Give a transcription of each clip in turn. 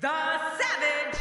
The Savage.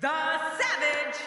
The Savage.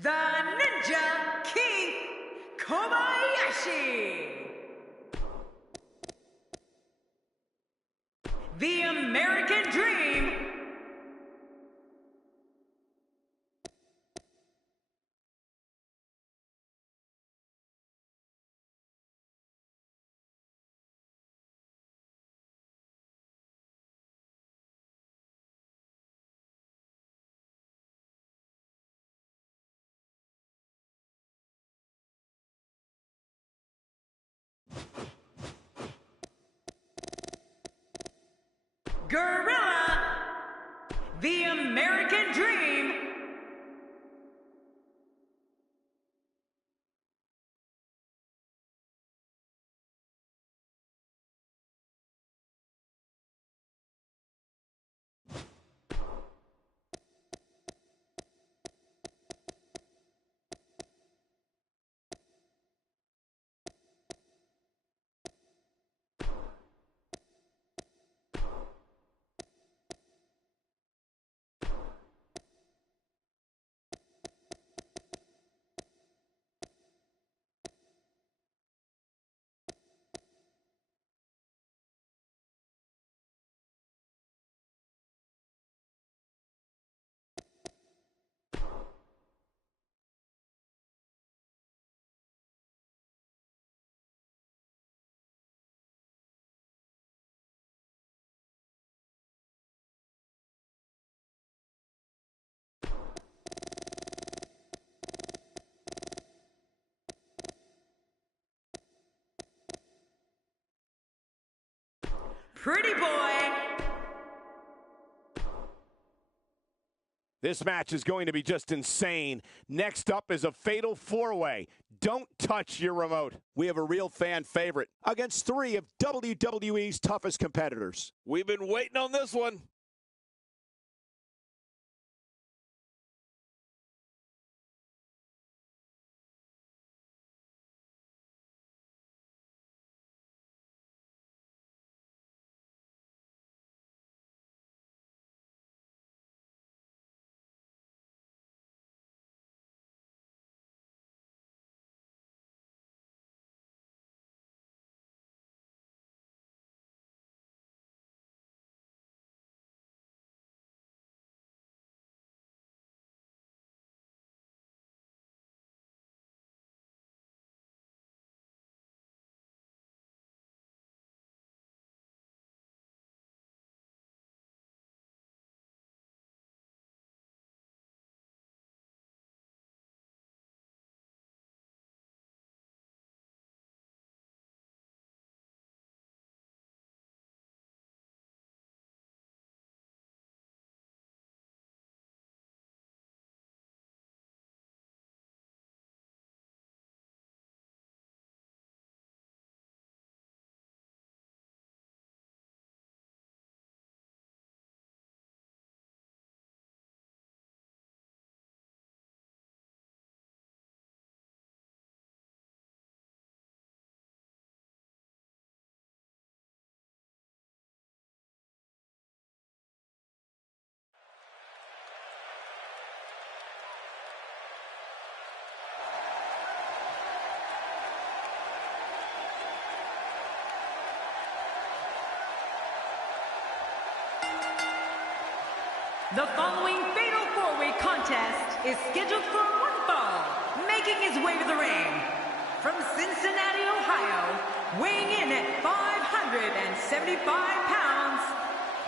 The Ninja King Kobayashi. The American Dream. Gorilla. The American Dream. Pretty boy. This match is going to be just insane. Next up is a fatal four-way. Don't touch your remote. We have a real fan favorite against three of WWE's toughest competitors. We've been waiting on this one. The following fatal four-way contest is scheduled for one fall. Making his way to the ring from Cincinnati, Ohio, weighing in at 575 pounds,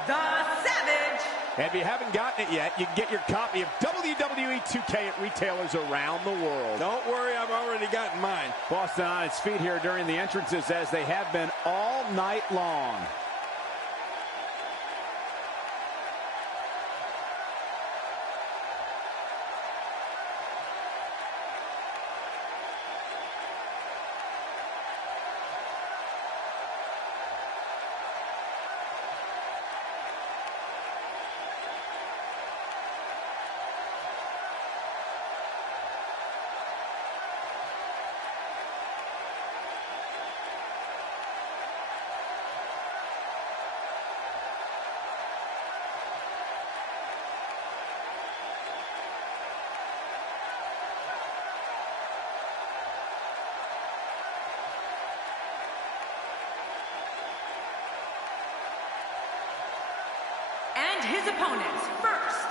the Savage. And if you haven't gotten it yet, you can get your copy of WWE 2K at retailers around the world. Don't worry, I've already gotten mine. Boston on its feet here during the entrances, as they have been all night long. And his opponents, first,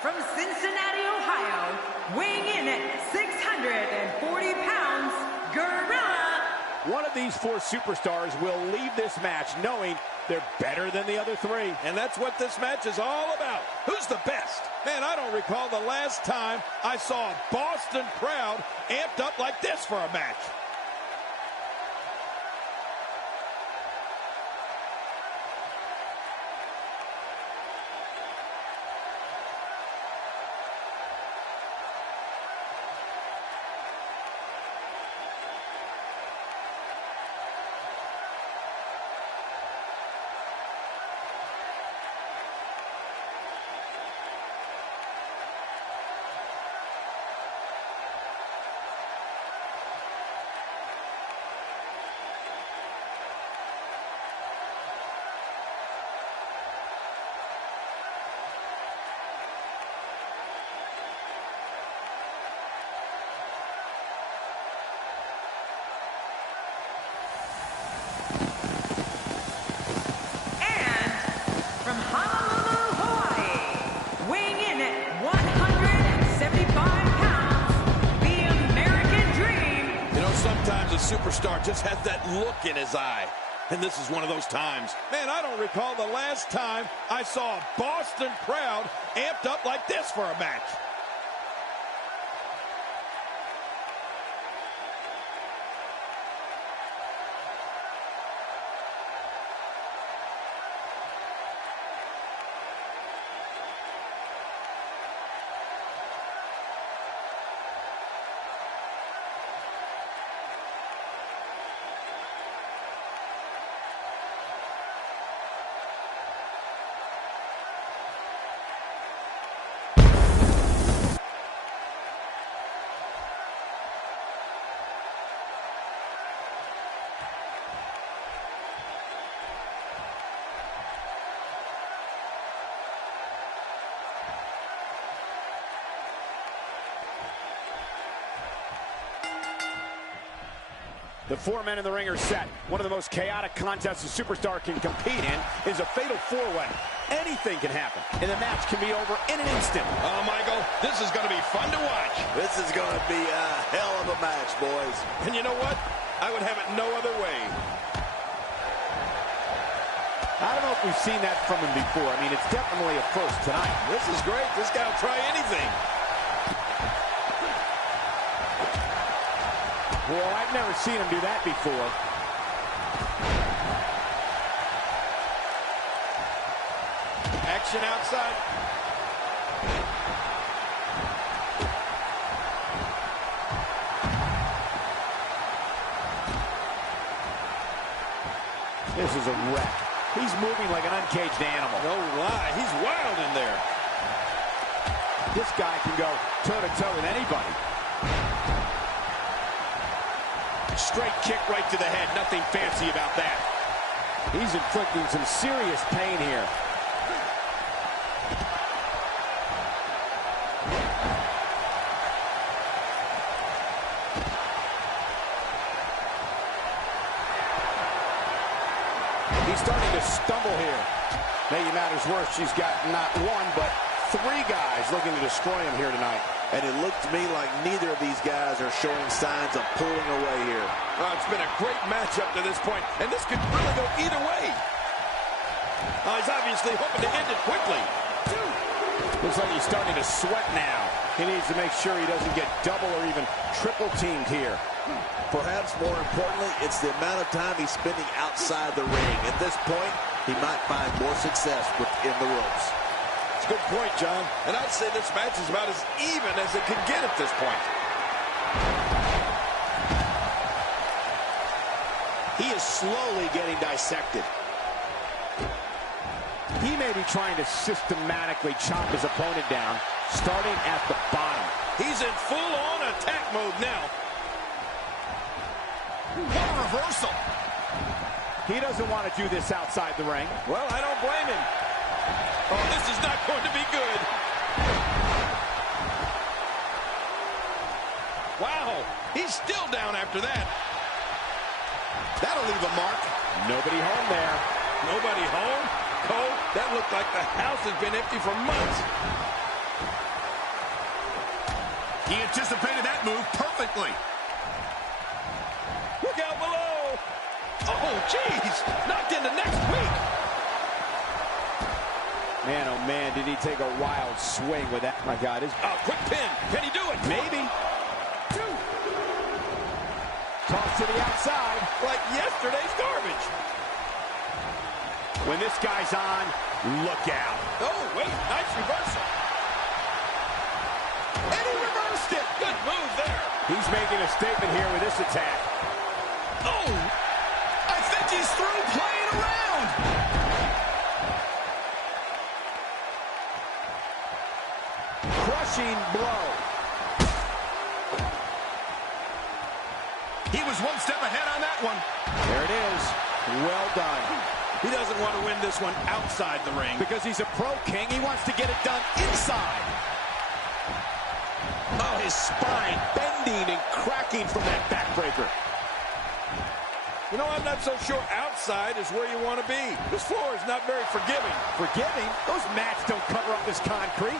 from Cincinnati, Ohio, weighing in at 640 pounds, Gorilla. One of these four superstars will leave this match knowing they're better than the other three. And that's what this match is all about. Who's the best? Man, I don't recall the last time I saw a Boston crowd amped up like this for a match. Superstar just has that look in his eye, and this is one of those times. Man, I don't recall the last time I saw a Boston crowd amped up like this for a match. The four men in the ring are set. One of the most chaotic contests a superstar can compete in is a fatal four-way. Anything can happen, and the match can be over in an instant. Oh, Michael, this is going to be fun to watch. This is going to be a hell of a match, boys. And you know what? I would have it no other way. I don't know if we've seen that from him before. I mean, it's definitely a first tonight. This is great. This guy will try anything. Well, I've never seen him do that before. Action outside. This is a wreck. He's moving like an uncaged animal. No lie. He's wild in there. This guy can go toe-to-toe with anybody. Straight kick right to the head. Nothing fancy about that. He's inflicting some serious pain here. He's starting to stumble here. Maybe matters worse, she's got not one, but three guys looking to destroy him here tonight. And it looked to me like neither of these guys are showing signs of pulling away here. It's been a great matchup to this point, and this could really go either way. He's obviously hoping to end it quickly. Looks like he's starting to sweat now. He needs to make sure he doesn't get double or even triple teamed here. Perhaps more importantly, it's the amount of time he's spending outside the ring. At this point, he might find more success within the ropes. It's a good point, John. And I'd say this match is about as even as it can get at this point. He is slowly getting dissected. He may be trying to systematically chop his opponent down, starting at the bottom. He's in full-on attack mode now. What a reversal. He doesn't want to do this outside the ring. Well, I don't blame him. Oh, this is not going to be good. Wow, he's still down after that. That'll leave a mark. Nobody home there. Nobody home? Cole, that looked like the house has been empty for months. He anticipated that move perfectly. Look out below. Oh, jeez. Knocked into next week. Man, oh, man, did he take a wild swing with that. My God. Quick pin. Can he do it? Maybe. Toss to the outside. Like yesterday's garbage. When this guy's on, look out. Oh, wait. Nice reversal. And he reversed it. Good move there. He's making a statement here with this attack. Oh, I think he's through playing around. Crushing blow. He was one step ahead on that one. There it is. Well done. he doesn't want to win this one outside the ring. Because he's a pro king, he wants to get it done inside. Oh, his spine bending and cracking from that backbreaker. You know, I'm not so sure outside is where you want to be. This floor is not very forgiving. Forgiving? Those mats don't cover up this concrete.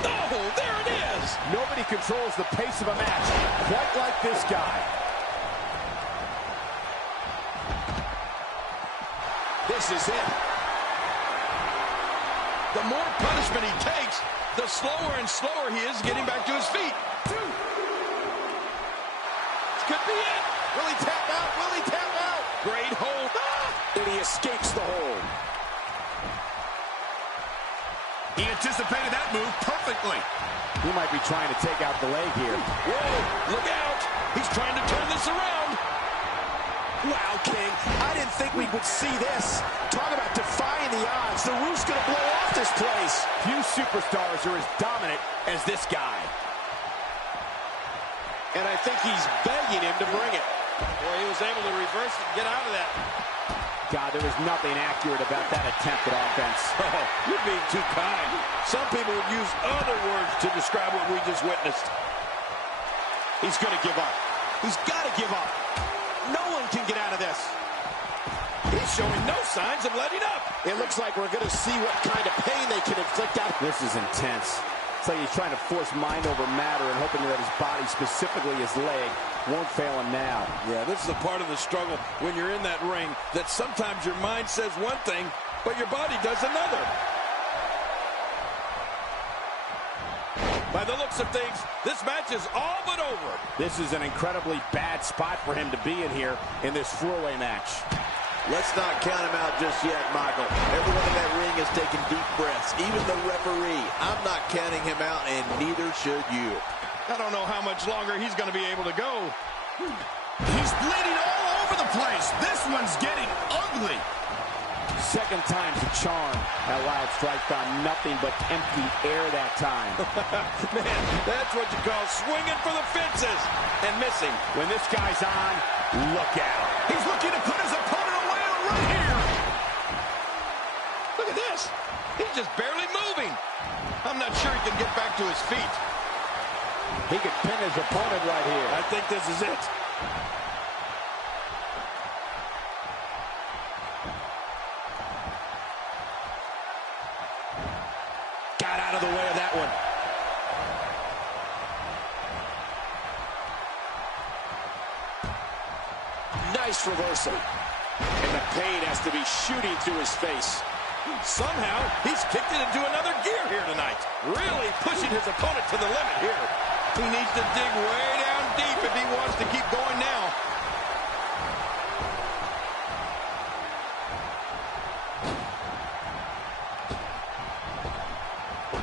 Oh, there it is! Nobody controls the pace of a match quite like this guy. This is it. The more punishment he takes, the slower and slower he is getting back to his feet. This could be it. Will he tap out? Will he tap out? Great hold. And he escapes the hold. He anticipated that move perfectly. He might be trying to take out the leg here. Whoa, look out. He's trying to turn this around. Wow, King, I didn't think we would see this. Talk about defying the odds. The roof's going to blow off this place. Few superstars are as dominant as this guy. And I think he's begging him to bring it. Boy, he was able to reverse it and get out of that. God, there was nothing accurate about that attempt at offense. Oh, you're being too kind. Some people would use other words to describe what we just witnessed. He's going to give up. He's got to give up. No one can get out of this. He's showing no signs of letting up. It looks like we're going to see what kind of pain they can inflict out. This is intense. It's like he's trying to force mind over matter and hoping that his body, specifically his leg, won't fail him now. Yeah, this is a part of the struggle when you're in that ring, that sometimes your mind says one thing, but your body does another. By the looks of things, this match is all but over. This is an incredibly bad spot for him to be in here in this four-way match. Let's not count him out just yet, Michael. Everyone in that ring is taking deep breaths. Even the referee. I'm not counting him out, and neither should you. I don't know how much longer he's going to be able to go. He's bleeding all over the place. This one's getting ugly. Second time's a charm. That loud strike found nothing but empty air that time. Man, that's what you call swinging for the fences and missing. When this guy's on, look out. He's looking to put his opponent away right here. Look at this. He's just barely moving. I'm not sure he can get back to his feet. He could pin his opponent right here. I think this is it. out of the way of that one. Nice reversal. And the pain has to be shooting through his face. Somehow, he's kicked it into another gear here tonight. Really pushing his opponent to the limit here. He needs to dig way down deep if he wants to keep going now.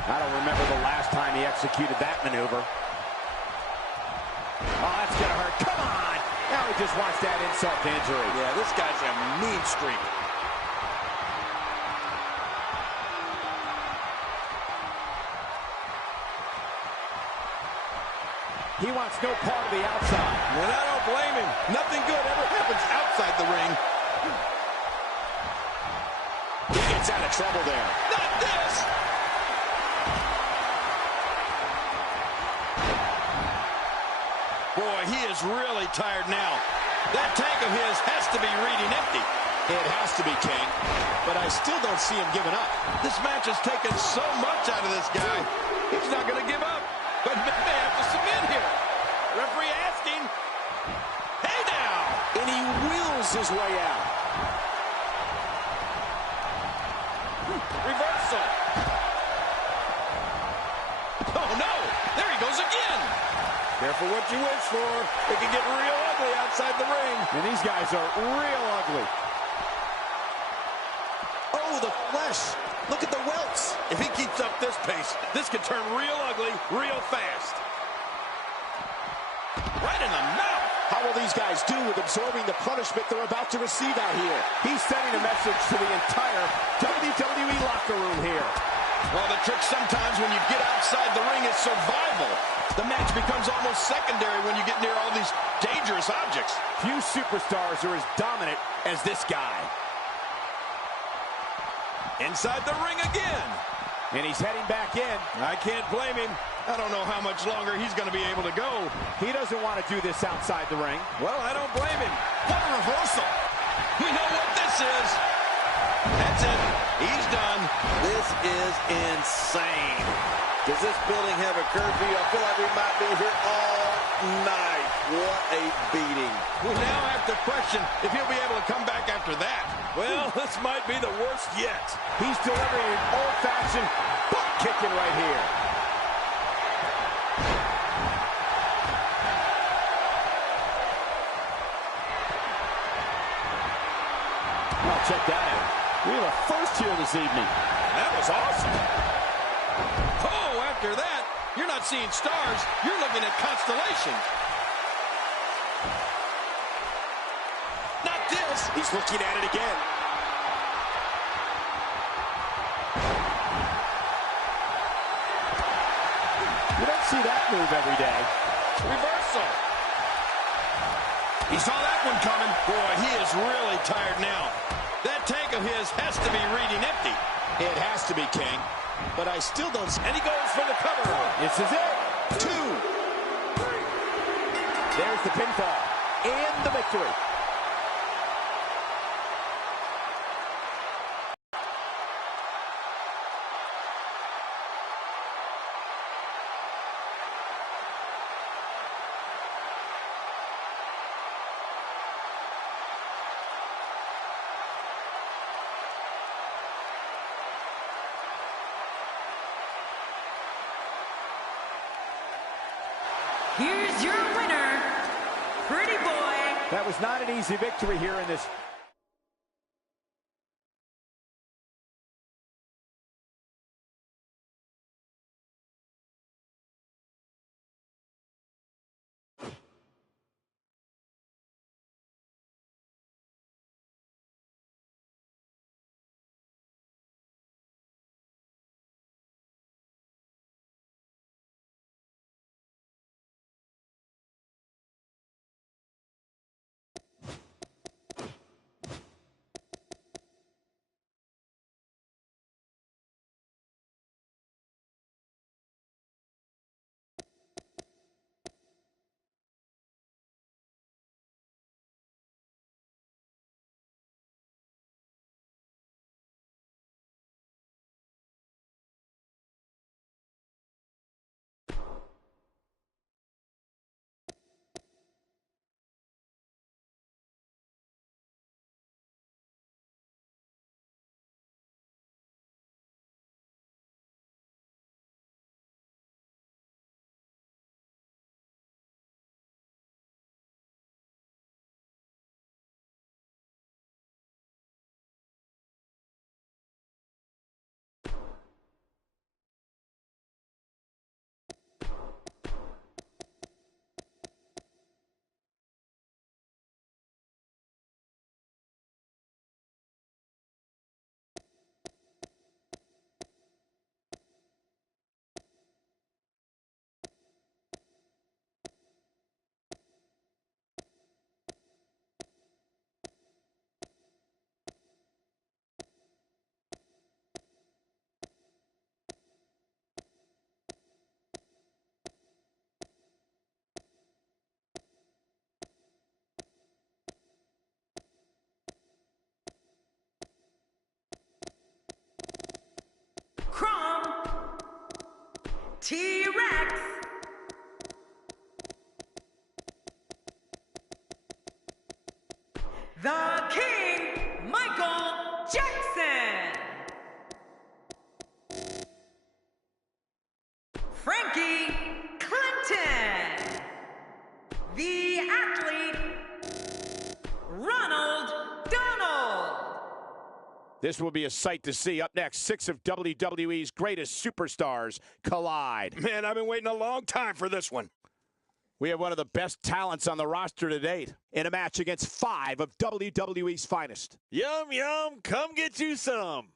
I don't remember the last time he executed that maneuver. Oh, that's going to hurt. Come on! Now he just wants that insult to injury. Yeah, this guy's a mean streak. He wants no part of the outside. And I don't blame him. Nothing good ever happens outside the ring. He gets out of trouble there. Not this! Boy, he is really tired now. That tank of his has to be reading empty. It has to be, King. But I still don't see him giving up. This match has taken so much out of this guy. He's not going to give up. But may have to submit here. Referee asking. Hey now! And he wheels his way out. Reversal. Oh no! There he goes again. Careful what you wish for. It can get real ugly outside the ring. And these guys are real ugly. Oh, the flesh. Look at the welts. If he keeps up this pace, this could turn real ugly real fast. Right in the mouth. How will these guys do with absorbing the punishment they're about to receive out here? He's sending a message to the entire WWE locker room here. Well, the trick sometimes when you get outside the ring is survival. The match becomes almost secondary when you get near all these dangerous objects. Few superstars are as dominant as this guy. Inside the ring again. And he's heading back in. I can't blame him. I don't know how much longer he's going to be able to go. He doesn't want to do this outside the ring. Well, I don't blame him. What a reversal. We know what this is. That's it. He's done. This is insane. Does this building have a curfew? I feel like we might be here all night. What a beating. We now have to question if he'll be able to come back after that. Well, this might be the worst yet. He's delivering an old-fashioned butt kicking right here. Oh, check that out. We have a first here this evening. That was awesome. Oh, after that, you're not seeing stars. You're looking at constellations. Not this. He's looking at it again. You don't see that move every day. Reversal. He saw that one coming. Boy, he is really tired now. That tank of his has to be reading empty. It has to be, King. But I still don't see. And he goes for the cover. This is it. 2. There's the pinfall. And the victory. Here's your winner, Pretty Boy. That was not an easy victory here in this T-Rex. The King, Michael Jackson. Frankie Clinton. The Athlete, Ronald Donald. This will be a sight to see. Up next, 6 of WWE's greatest superstars collide. Man, I've been waiting a long time for this one. We have one of the best talents on the roster to date in a match against 5 of WWE's finest. Yum, yum, come get you some.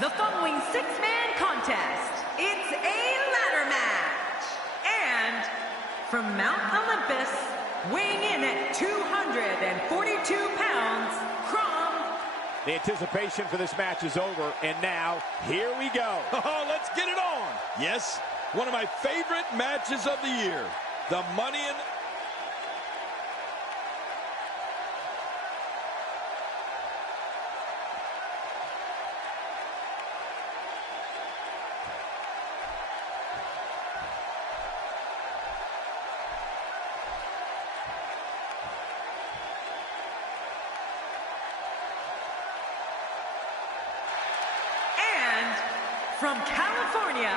The following 6-man contest, it's a ladder match. And from Mount Olympus, weighing in at 242 pounds, from... The anticipation for this match is over, and now, here we go. Oh, let's get it on. Yes, one of my favorite matches of the year. The Money in... from California,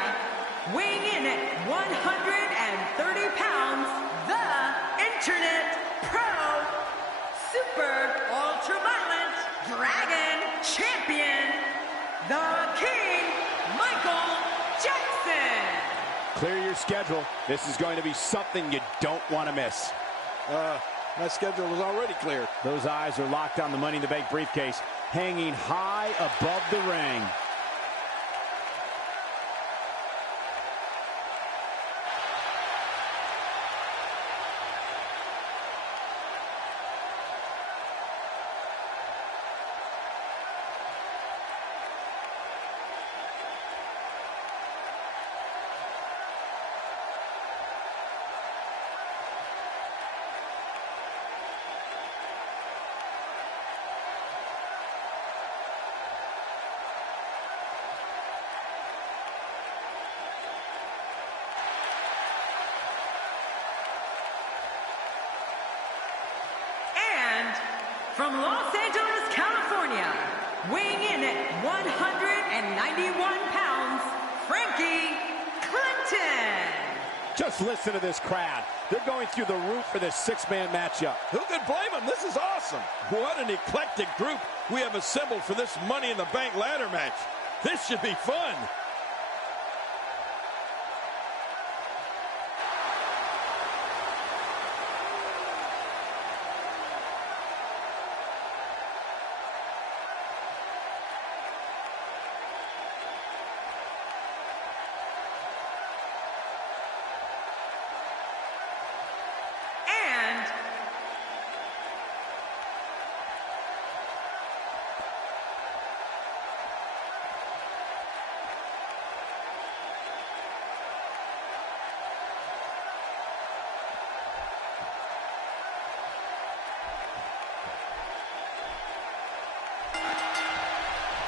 weighing in at 130 pounds, the Internet Pro Super Ultraviolet Dragon Champion, the King, Michael Jackson. Clear your schedule. This is going to be something you don't want to miss. My schedule is already clear. Those eyes are locked on the Money in the Bank briefcase, hanging high above the ring. From Los Angeles, California, weighing in at 191 pounds, Frankie Clinton. Just listen to this crowd. They're going through the roof for this six-man matchup. Who could blame them? This is awesome. What an eclectic group we have assembled for this Money in the Bank ladder match. This should be fun.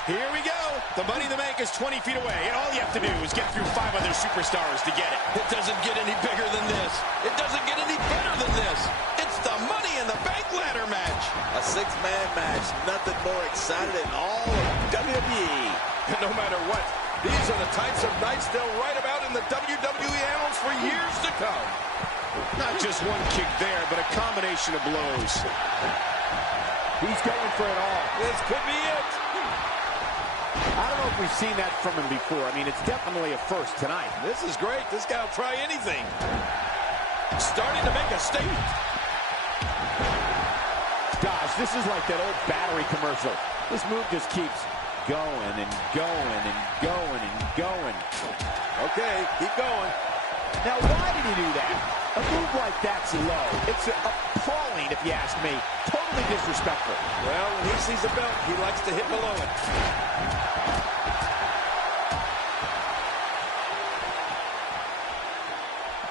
Here we go. The Money in the Bank is 20 feet away, and all you have to do is get through 5 other superstars to get it. It doesn't get any bigger than this. It doesn't get any better than this. It's the Money in the Bank ladder match. A six-man match. Nothing more exciting in all of WWE. And no matter what, these are the types of nights they'll write about in the WWE annals for years to come. Not just one kick there, but a combination of blows. He's going for it all. This could be it. I don't know if we've seen that from him before. I mean, it's definitely a first tonight. This is great. This guy will try anything. Starting to make a statement. Gosh, this is like that old battery commercial. This move just keeps going and going and going and going. Okay, keep going. Now, why did he do that? A move like that's low. It's appalling, if you ask me. Totally disrespectful. Well, when he sees a belt, he likes to hit below it.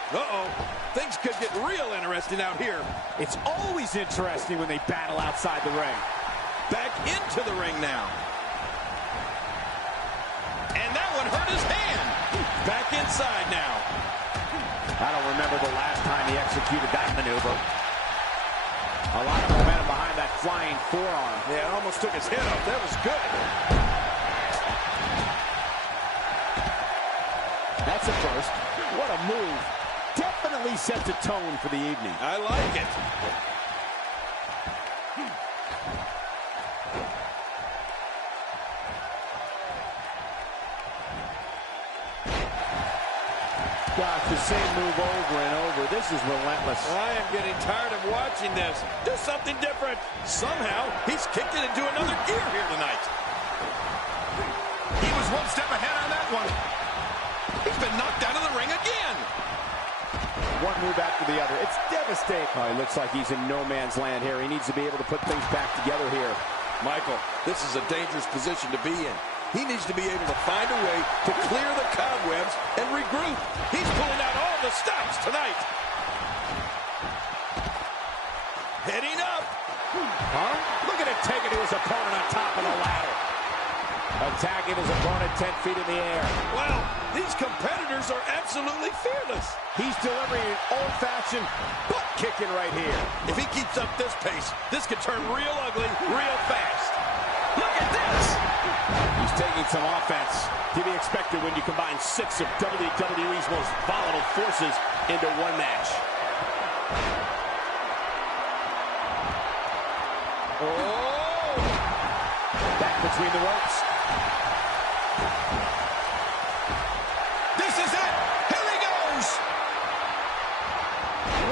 Uh-oh. Things could get real interesting out here. It's always interesting when they battle outside the ring. Back into the ring now. And that one hurt his hand. Back inside now. I don't remember the last time he executed that maneuver. A lot of momentum behind that flying forearm. Yeah, it almost took his head off. That was good. That's a first. What a move. Definitely sets a tone for the evening. I like it. Gosh, the same move over and over. This is relentless. I am getting tired of watching this. Do something different. Somehow, he's kicked it into another gear here tonight. He was one step ahead on that one. He's been knocked out of the ring again. One move after the other. It's devastating. Oh, he looks like he's in no man's land here. He needs to be able to put things back together here. Michael, this is a dangerous position to be in. He needs to be able to find a way to clear the cobwebs and regroup. He's pulling out all the stops tonight. Heading up. Huh? Look at him taking to his opponent on top of the ladder. Attacking his opponent 10 feet in the air. Wow, these competitors are absolutely fearless. He's delivering an old-fashioned butt kicking right here. If he keeps up this pace, this could turn real ugly real fast. Look at this. He's taking some offense to be expected when you combine 6 of WWE's most volatile forces into one match. Oh! Back between the ropes. This is it! Here he goes!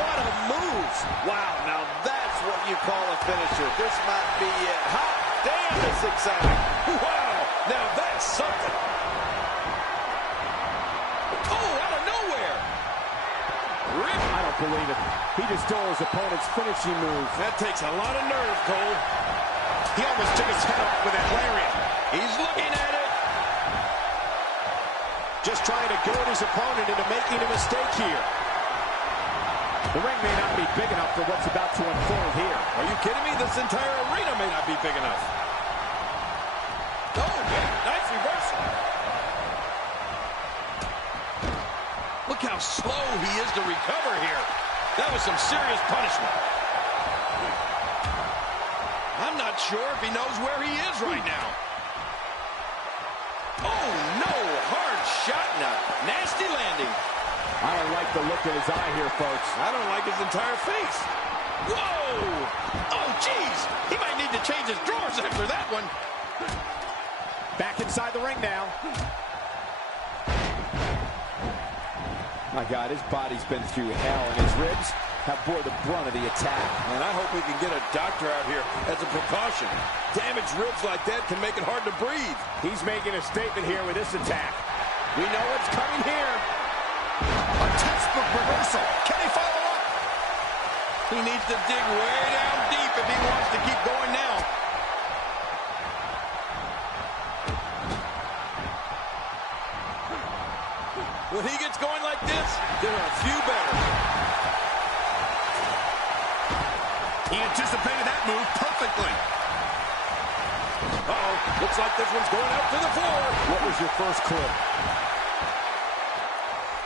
What a move! Wow, now that's what you call a finisher. This might be it. Hot damn, it's exciting. Wow! Now that's something! Oh, out of nowhere! Rip! I don't believe it. He just stole his opponent's finishing move. That takes a lot of nerve, Cole. He almost took his head off with that lariat. He's looking at it. Just trying to goad his opponent into making a mistake here. The ring may not be big enough for what's about to unfold here. Are you kidding me? This entire arena may not be big enough. Oh, yeah, nice reversal. Look how slow he is to recover here. That was some serious punishment. I'm not sure if he knows where he is right now. Oh, no, hard shot and a nasty landing. I don't like the look in his eye here, folks. I don't like his entire face. Whoa! Oh, jeez! He might need to change his drawers after that one. Back inside the ring now. My God, his body's been through hell, and his ribs have bore the brunt of the attack. And I hope we can get a doctor out here as a precaution. Damaged ribs like that can make it hard to breathe. He's making a statement here with this attack. We know what's coming here. A textbook reversal. Can he follow up? He needs to dig way down deep if he wants to keep going now. When he gets going like this, there are a few better. He anticipated that move perfectly. Uh-oh, looks like this one's going out to the floor. What was your first clue?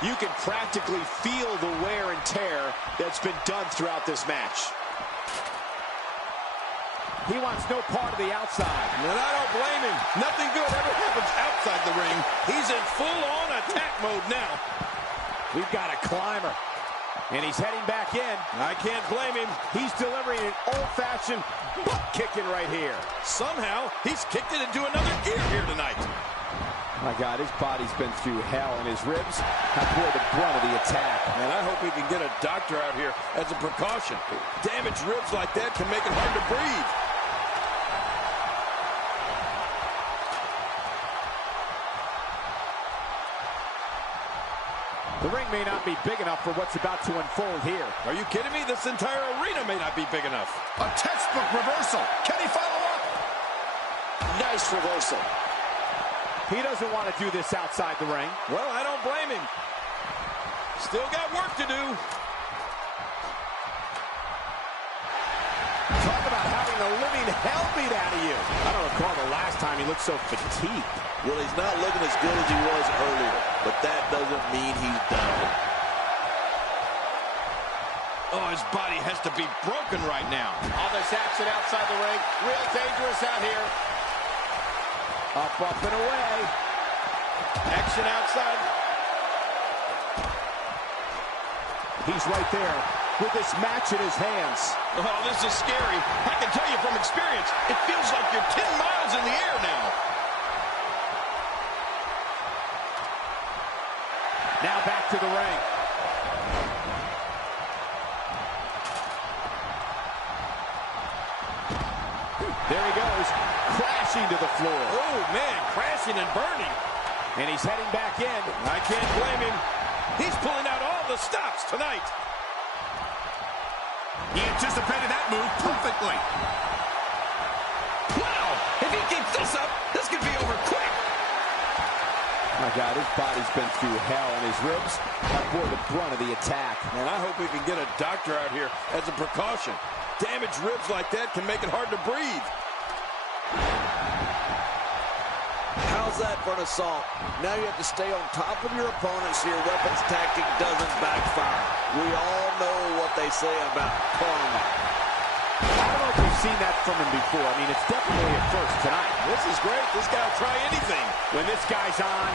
You can practically feel the wear and tear that's been done throughout this match. He wants no part of the outside. And I don't blame him. Nothing good ever happens outside the ring. He's in full-on attack mode now. We've got a climber. And he's heading back in. I can't blame him. He's delivering an old-fashioned butt kicking right here. Somehow, he's kicked it into another gear here tonight. My God, his body's been through hell, and his ribs have bore the brunt of the attack. And I hope we can get a doctor out here as a precaution. Damaged ribs like that can make it hard to breathe. The ring may not be big enough for what's about to unfold here. Are you kidding me? This entire arena may not be big enough. A textbook reversal. Can he follow up? Nice reversal. He doesn't want to do this outside the ring. Well, I don't blame him. Still got work to do. Talk about having the living hell beat out of you. I don't recall the last time he looked so fatigued. Well, he's not looking as good as he was earlier, but that doesn't mean he's done. Oh, his body has to be broken right now. All this action outside the ring. Real dangerous out here. Up, and away. Action outside. He's right there with this match in his hands. Oh, this is scary. I can tell you from experience, it feels like you're 10 miles in the air now. Now back to the ring. There he goes, crashing to the floor. Oh, man, crashing and burning. And he's heading back in. I can't blame him. He's pulling out all the stops tonight. He anticipated that move perfectly. Wow, if he keeps this up, this could be over quick. My God, his body's been through hell, and his ribs have bore the brunt of the attack. And I hope we can get a doctor out here as a precaution. Damaged ribs like that can make it hard to breathe. How's that for an assault? Now you have to stay on top of your opponent so your weapons tactic doesn't backfire. We all know what they say about karma. I don't know if we've seen that from him before. I mean, it's definitely a first tonight. This is great. This guy will try anything. When this guy's on,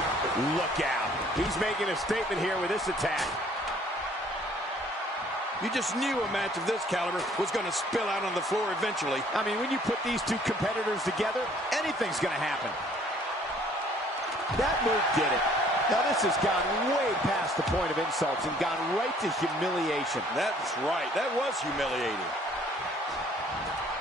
look out. He's making a statement here with this attack. You just knew a match of this caliber was going to spill out on the floor eventually. I mean, when you put these two competitors together, anything's going to happen. That move did it. Now, this has gone way past the point of insults and gone right to humiliation. That's right. That was humiliating.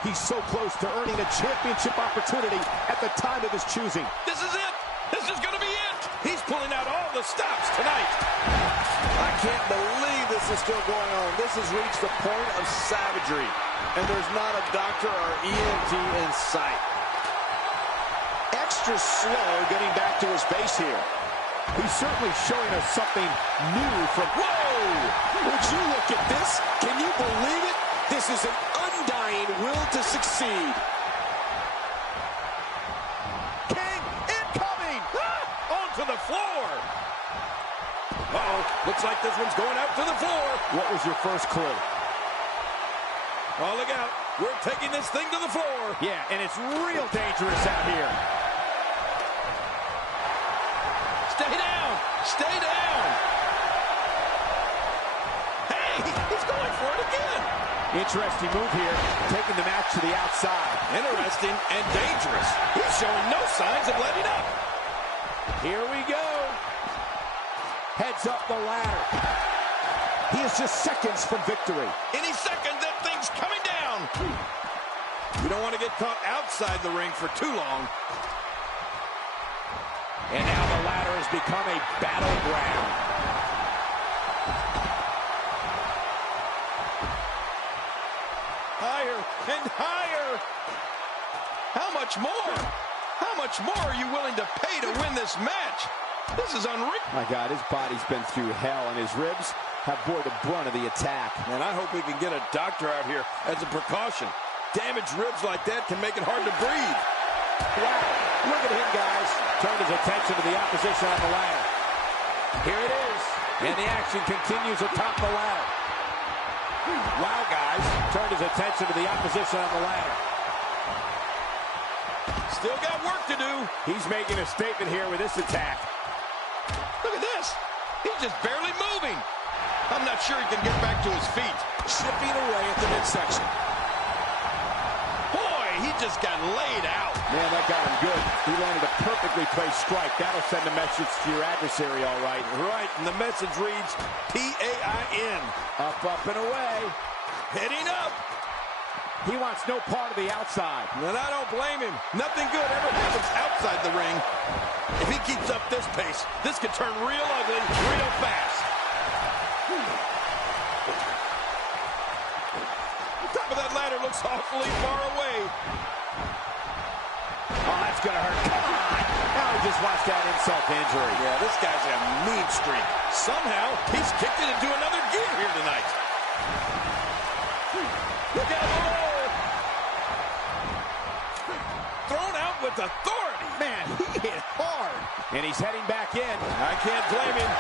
He's so close to earning a championship opportunity at the time of his choosing. This is it. This is going to be it. He's pulling out all the stops tonight. I can't believe this is still going on. This has reached the point of savagery, and there's not a doctor or EMT in sight. Extra slow getting back to his base here. He's certainly showing us something new from... Whoa! Would you look at this? Can you believe it? This is an undying will to succeed. King incoming! Onto the floor. Uh-oh. Looks like this one's going out to the floor. What was your first clue? Oh, look out. We're taking this thing to the floor. Yeah, and it's real dangerous out here. Stay down. Stay down. Hey, he's going for it again. Interesting move here, taking the match to the outside. Interesting and dangerous. He's showing no signs of letting up. Here we go. Heads up the ladder. He is just seconds from victory. Any second, that thing's coming down. You don't want to get caught outside the ring for too long. And now the ladder has become a battleground. Higher and higher. How much more? How much more are you willing to pay to win this match? This is unreal. My God, his body's been through hell, and his ribs have bore the brunt of the attack. And I hope we can get a doctor out here as a precaution. Damaged ribs like that can make it hard to breathe. Wow, look at him, guys. Turned his attention to the opposition on the ladder. Here it is, and the action continues atop the ladder. Wow, guys, turned his attention to the opposition on the ladder. Still got work to do. He's making a statement here with this attack. Look at this. He's just barely moving. I'm not sure he can get back to his feet. Chipping away at the midsection. Boy, he just got laid out. Man, that got him good. He landed a perfectly placed strike. That'll send a message to your adversary, all right. Right, and the message reads P-A-I-N. Up, up, and away. Heading up. He wants no part of the outside. And I don't blame him. Nothing good ever happens outside the ring. If he keeps up this pace, this could turn real ugly real fast. The top of that ladder looks awfully far away. Oh, that's going to hurt. Come on. Now he just wants that insult to injury. Yeah, this guy's a mean streak. Somehow, he's kicked it into another gear here tonight. Look out below. Thrown out with authority. Man, he hit hard. And he's heading back in. I can't blame him.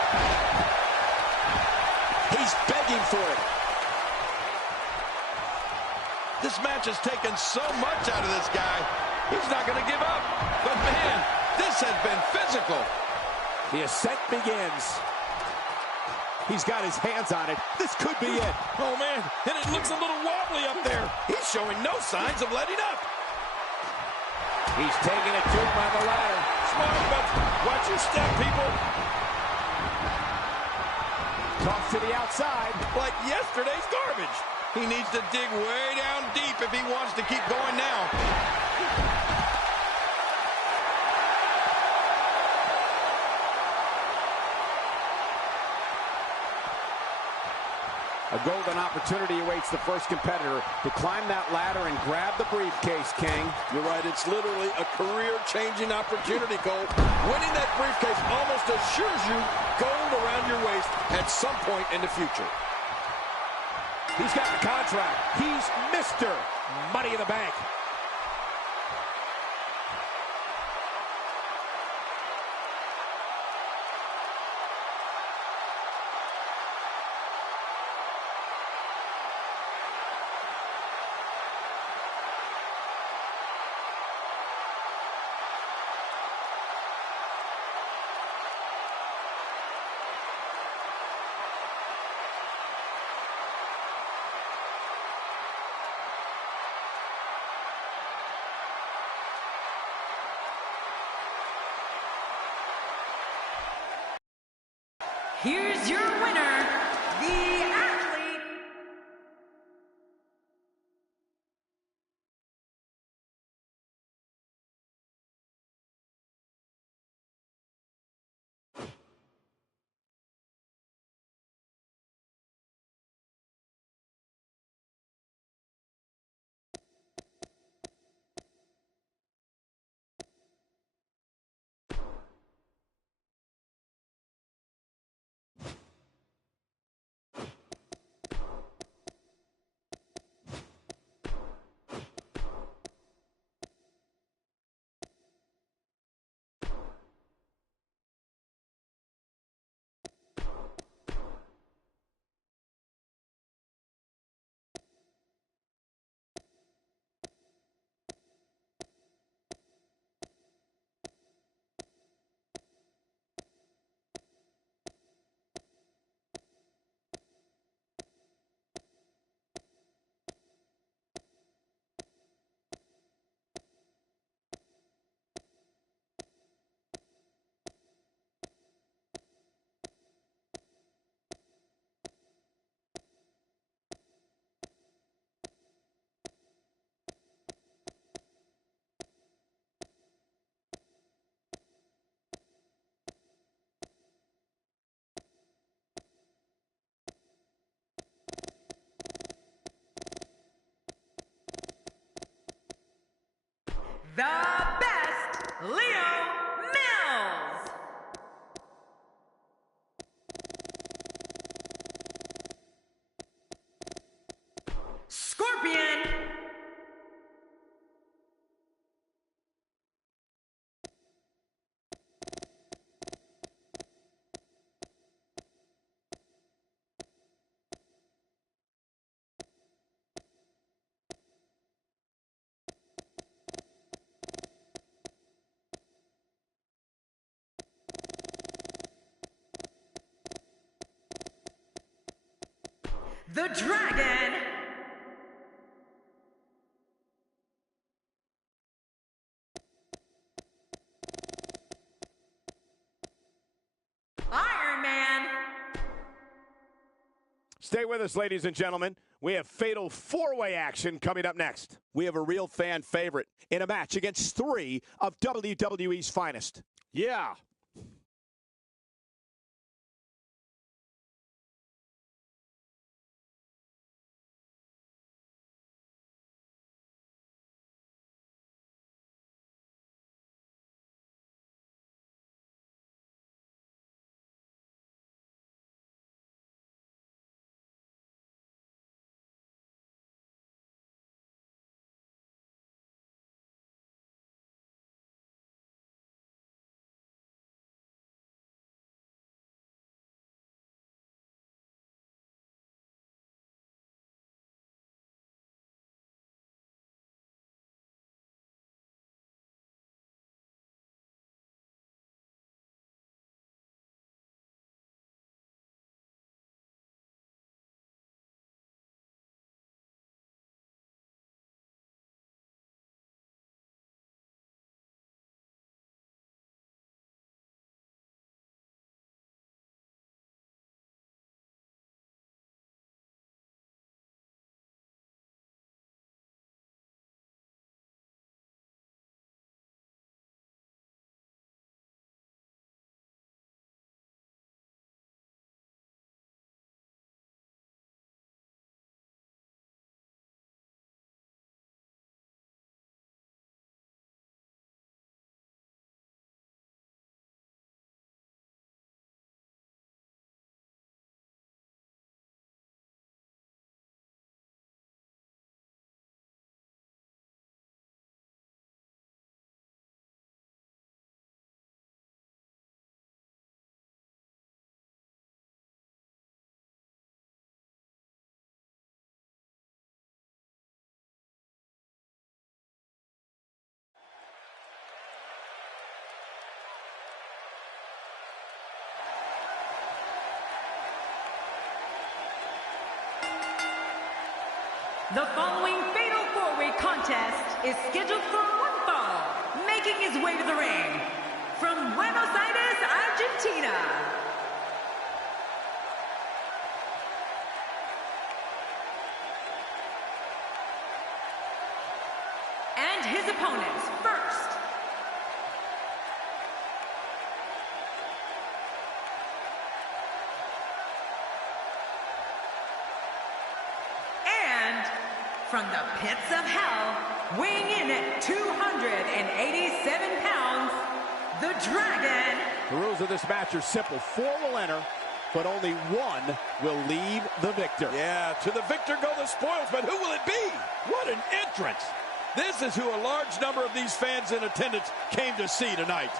He's begging for it. This match has taken so much out of this guy. He's not going to give up. But man, this has been physical. The ascent begins. He's got his hands on it. This could be it. Oh man, and it looks a little wobbly up there. He's showing no signs of letting up. He's taking it to him on the ladder. Smart, but watch your step, people. Toss to the outside. Like yesterday's garbage. He needs to dig way down deep if he wants to keep going now. A golden opportunity awaits the first competitor to climb that ladder and grab the briefcase, King. You're right, it's literally a career-changing opportunity, Cole. Winning that briefcase almost assures you gold around your waist at some point in the future. He's got the contract. He's Mr. Money in the Bank. Here's your winner, the athlete. The best, Leo Mills. Scorpion. The Dragon. Iron Man. Stay with us, ladies and gentlemen. We have fatal four-way action coming up next. We have a real fan favorite in a match against three of WWE's finest. Yeah. The following fatal four-way contest is scheduled for one fall, making his way to the ring from Buenos Aires, Argentina. his opponents. First, and from the pits of hell, weighing in at 287 pounds, the Dragon. The rules of this match are simple. 4 will enter, but only 1 will leave the victor. Yeah, to the victor go the spoils, but who will it be? What an entrance. This is who a large number of these fans in attendance came to see tonight.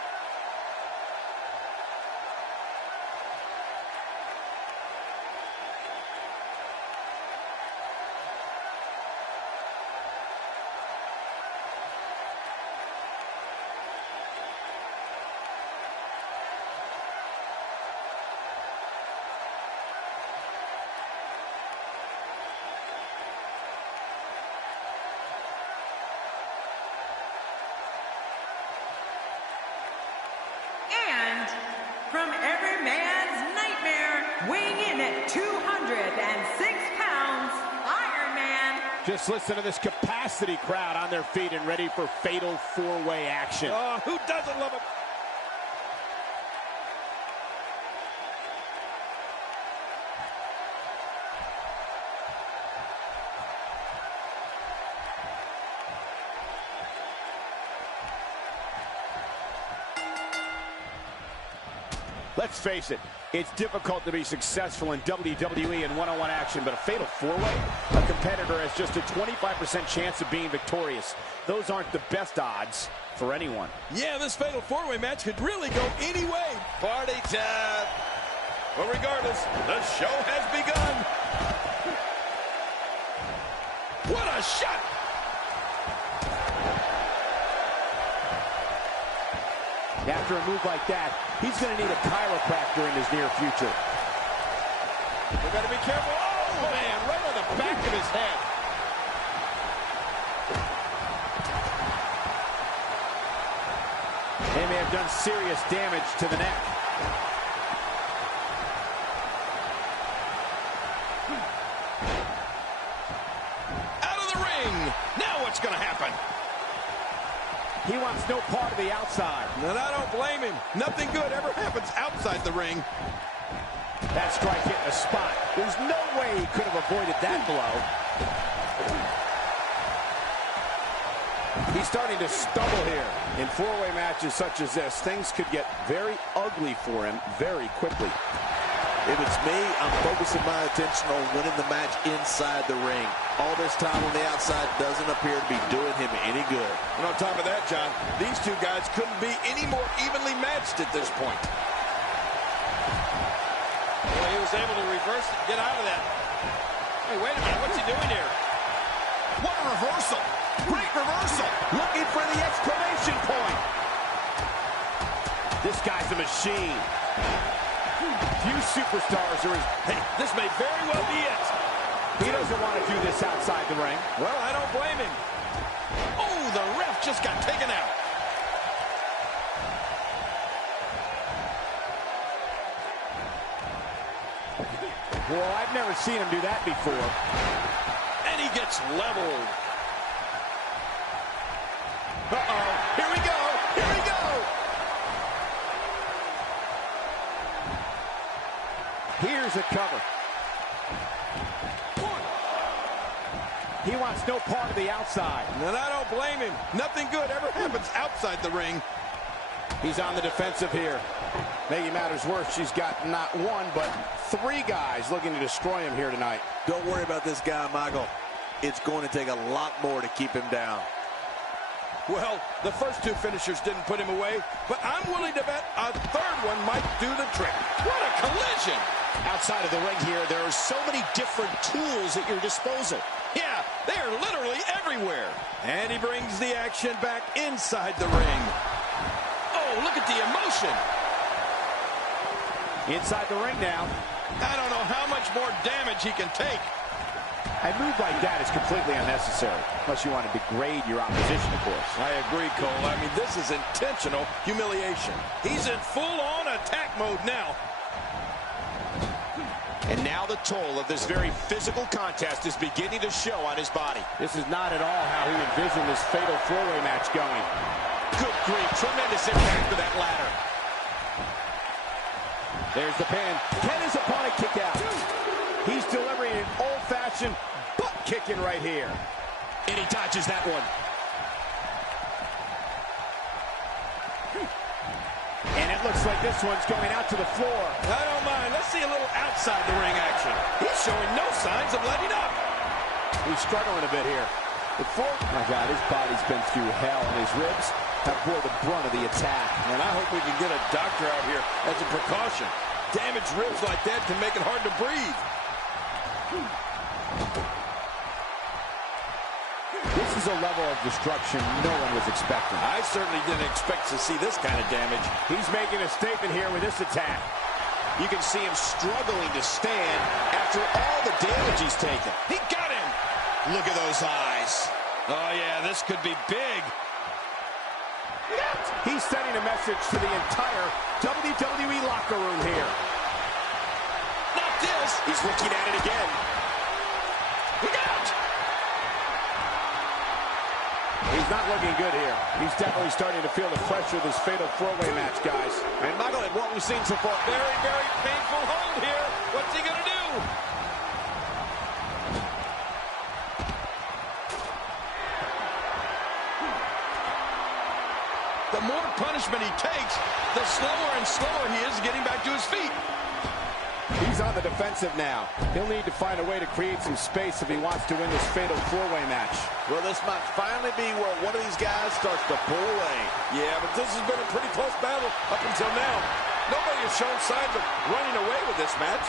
And from every man's nightmare, weighing in at 206 pounds, Iron Man. Just listen to this capacity crowd on their feet and ready for fatal 4-way action. Oh, who doesn't love it? Let's face it, it's difficult to be successful in WWE and one-on-one action, but a fatal 4-way? A competitor has just a 25% chance of being victorious. Those aren't the best odds for anyone. Yeah, this fatal 4-way match could really go any way. Party time. But regardless, the show has begun. What a shot! After a move like that, he's going to need a chiropractor in his near future. We got to be careful. Oh, man, right on the back of his head. They may have done serious damage to the neck. Out of the ring. Now what's going to happen? He wants no part of the outside. And I don't blame him. Nothing good ever happens outside the ring. That strike hit the spot. There's no way he could have avoided that blow. He's starting to stumble here. In 4-way matches such as this, things could get very ugly for him very quickly. If it's me, I'm focusing my attention on winning the match inside the ring. All this time on the outside doesn't appear to be doing him any good. And on top of that, John, these two guys couldn't be any more evenly matched at this point. Well, he was able to reverse it and get out of that. Hey, wait a minute. What's he doing here? What a reversal. Great reversal. Looking for the exclamation point. This guy's a machine. Few superstars are as... Hey, this may very well be it. He doesn't want to do this outside the ring. Well, I don't blame him. Oh, the ref just got taken out. Well, I've never seen him do that before. And he gets leveled. Uh-oh. Here we go. Here we go. Here's a cover. He wants no part of the outside. And I don't blame him. Nothing good ever happens outside the ring. He's on the defensive here. Making matters worse, she's got not 1, but 3 guys looking to destroy him here tonight. Don't worry about this guy, Michael. It's going to take a lot more to keep him down. Well, the first 2 finishers didn't put him away, but I'm willing to bet a third one might do the trick. What a collision! Outside of the ring here, there are so many different tools at your disposal. Yeah, they are literally everywhere. And he brings the action back inside the ring. Oh, look at the emotion. Inside the ring now. I don't know how much more damage he can take. A move like that is completely unnecessary, unless you want to degrade your opposition, of course. I agree, Cole. I mean, this is intentional humiliation. He's in full-on attack mode now. And now the toll of this very physical contest is beginning to show on his body. This is not at all how he envisioned this fatal four-way match going. Good grief, tremendous impact to that ladder. There's the pin. Can his opponent kick out? He's delivering an old-fashioned butt kicking right here. And he dodges that one. And it looks like this one's going out to the floor. I don't mind. Let's see a little outside the ring action. He's showing no signs of letting up. He's struggling a bit here. My God, his body's been through hell, and his ribs have bore the brunt of the attack. And I hope we can get a doctor out here as a precaution. Damaged ribs like that can make it hard to breathe. This is a level of destruction no one was expecting. I certainly didn't expect to see this kind of damage. He's making a statement here with this attack. You can see him struggling to stand after all the damage he's taken. He got him. Look at those eyes. Oh, yeah, this could be big. He's sending a message to the entire WWE locker room here. Not this. He's looking at it again. Look out. He's not looking good here. He's definitely starting to feel the pressure of this fatal four-way match, guys. And Michael, at what we've seen so far, very, very painful hold here. What's he going to do? The more punishment he takes, the slower and slower he is getting back to his feet. He's on the defensive now. He'll need to find a way to create some space if he wants to win this fatal four-way match. Well, this might finally be where one of these guys starts to pull away. Yeah, but this has been a pretty close battle up until now. Nobody has shown signs of running away with this match.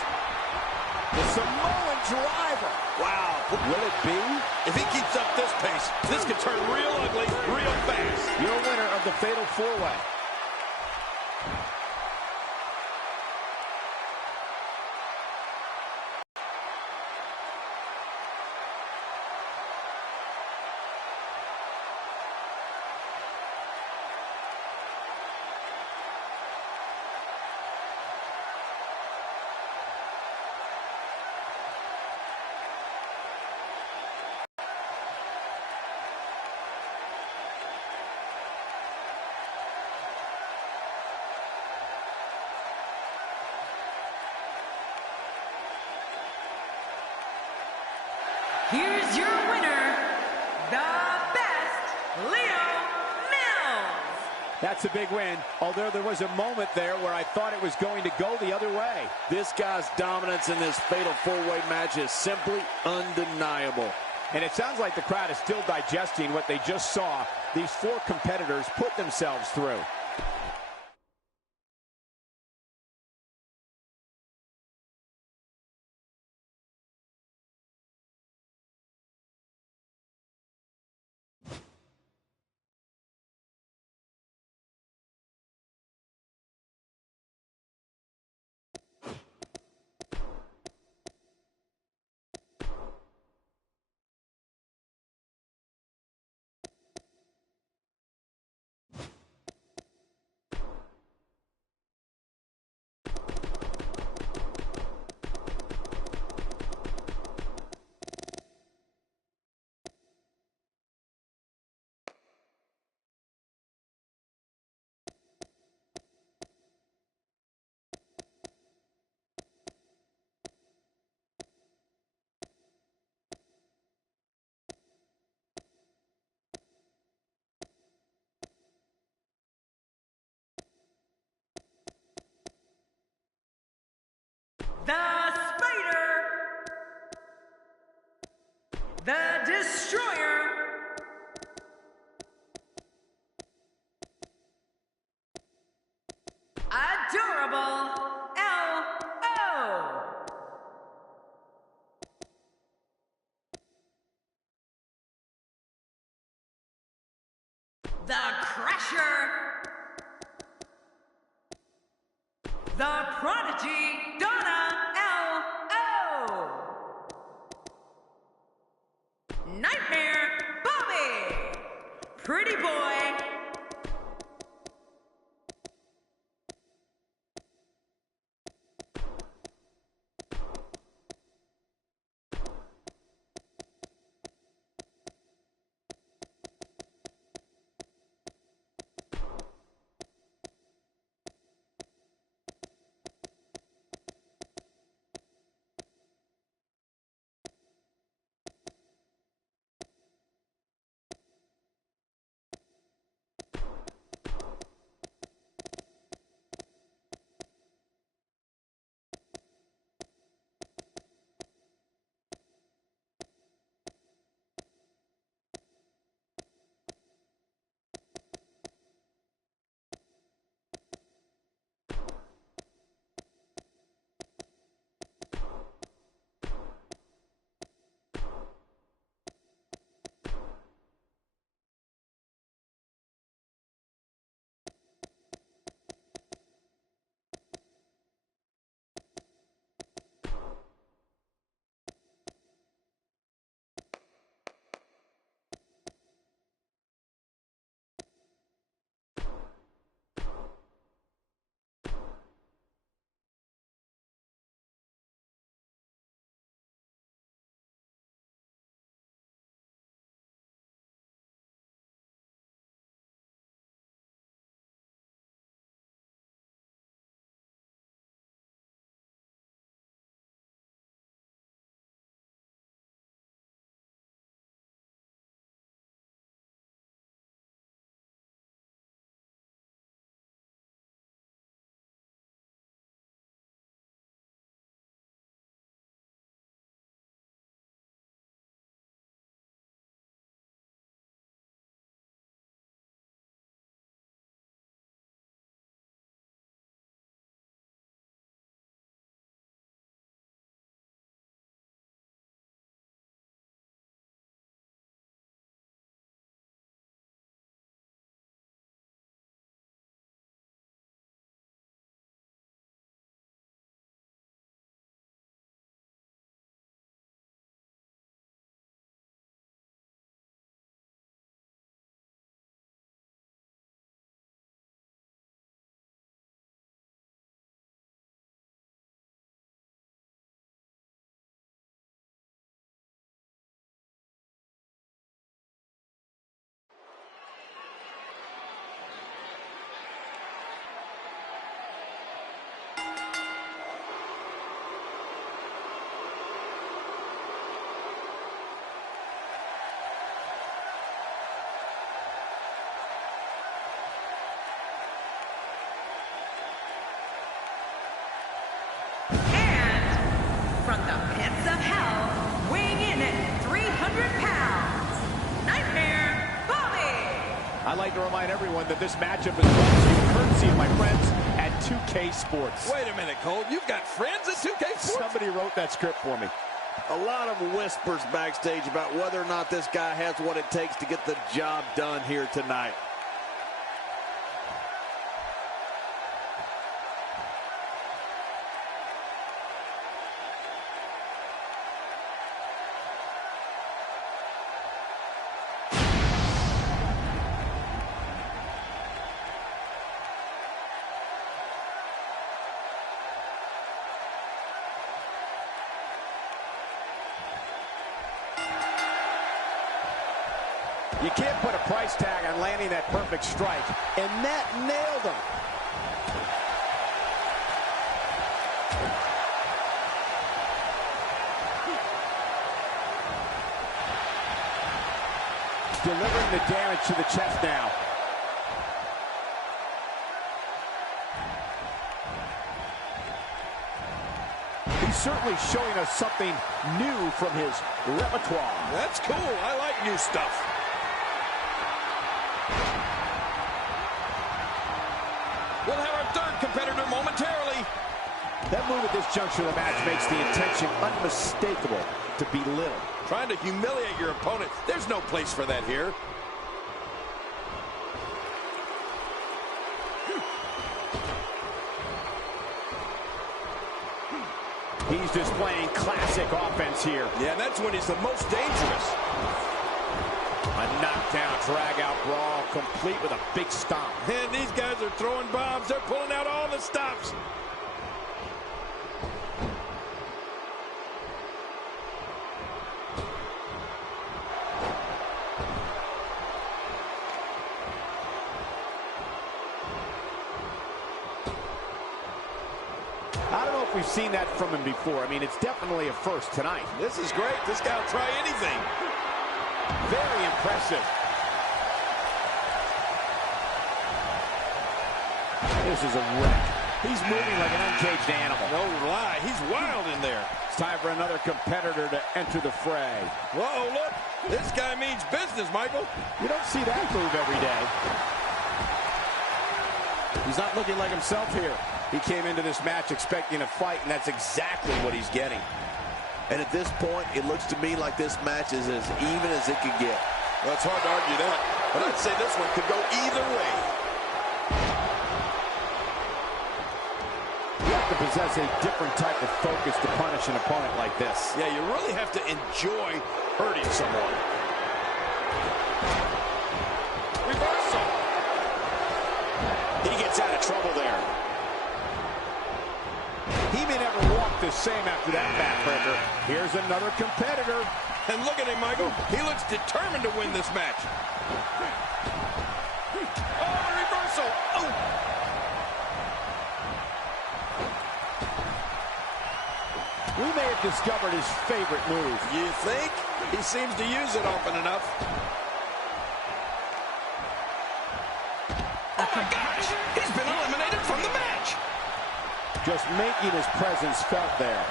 The Samoan driver. Wow. Will it be? If he keeps up this pace, this could turn real ugly real fast. Your winner of the fatal four-way. Here's your winner, the best, Leo Mills. That's a big win, although there was a moment there where I thought it was going to go the other way. This guy's dominance in this fatal four-way match is simply undeniable. And it sounds like the crowd is still digesting what they just saw these four competitors put themselves through. The Spider, the Destroyer, Adorable L.O. The Crusher, the Prodigy, Donna L.O. Nightmare Bobby, Pretty Boy, pounds, Nightmare Bobby. I'd like to remind everyone that this matchup is brought to you courtesy of my friends at 2K Sports. Wait a minute, Cole. You've got friends at 2K Sports? Somebody wrote that script for me. A lot of whispers backstage about whether or not this guy has what it takes to get the job done here tonight. You can't put a price tag on landing that perfect strike, and that nailed him. Delivering the damage to the chest now. He's certainly showing us something new from his repertoire. That's cool. I like new stuff. We'll have our third competitor momentarily. That move at this juncture of the match makes the intention unmistakable to belittle. Trying to humiliate your opponent. There's no place for that here. He's displaying classic offense here. Yeah, that's when he's the most dangerous. A knockdown, drag-out brawl, complete with a big stomp. And these guys are throwing bombs. They're pulling out all the stops. I don't know if we've seen that from him before. I mean, it's definitely a first tonight. This is great. This guy will try anything. Very impressive. This is a wreck. He's moving like an uncaged animal. No lie. He's wild in there. It's time for another competitor to enter the fray. Whoa, look. This guy means business, Michael. You don't see that move every day. He's not looking like himself here. He came into this match expecting a fight, and that's exactly what he's getting. And at this point, it looks to me like this match is as even as it could get. Well, it's hard to argue that, but I'd say this one could go either way. You have to possess a different type of focus to punish an opponent like this. Yeah, you really have to enjoy hurting someone. Reversal. He gets out of trouble there. He may never walk the same after that backbreaker. Here's another competitor. And look at him, Michael. He looks determined to win this match. Oh, a reversal. Oh. We may have discovered his favorite move. You think? He seems to use it often enough. Oh, my gosh. He's been eliminated from the match. Just making his presence felt there.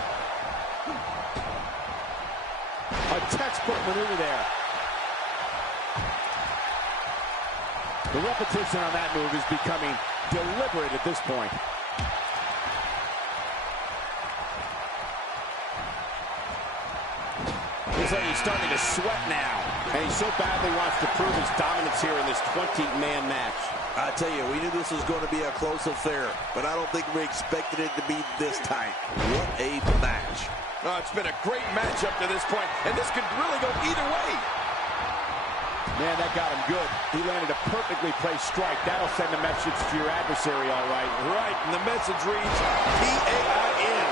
A textbook maneuver there. The repetition on that move is becoming deliberate at this point. Looks like he's starting to sweat now. And he so badly wants to prove his dominance here in this 20-man match. I tell you, we knew this was going to be a close affair, but I don't think we expected it to be this tight. What a match. Oh, it's been a great match up to this point, and this could really go either way. Man, that got him good. He landed a perfectly placed strike. That'll send a message to your adversary, all right. Right, and the message reads P-A-I-N.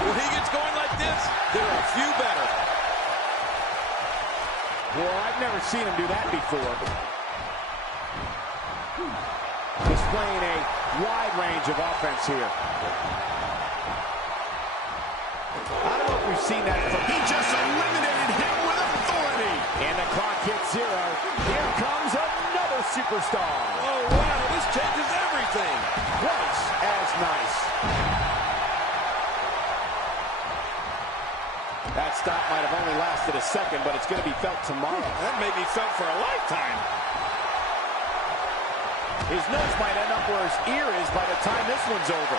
When he gets going like this, there are a few better. Well, I've never seen him do that before. Displaying a wide range of offense here. I don't know if we've seen that from... He just eliminated him with authority. And the clock hits 0. Here comes another superstar. Oh, wow, this changes That stop might have only lasted a second, but it's going to be felt tomorrow. That may be felt for a lifetime. His nose might end up where his ear is by the time this one's over.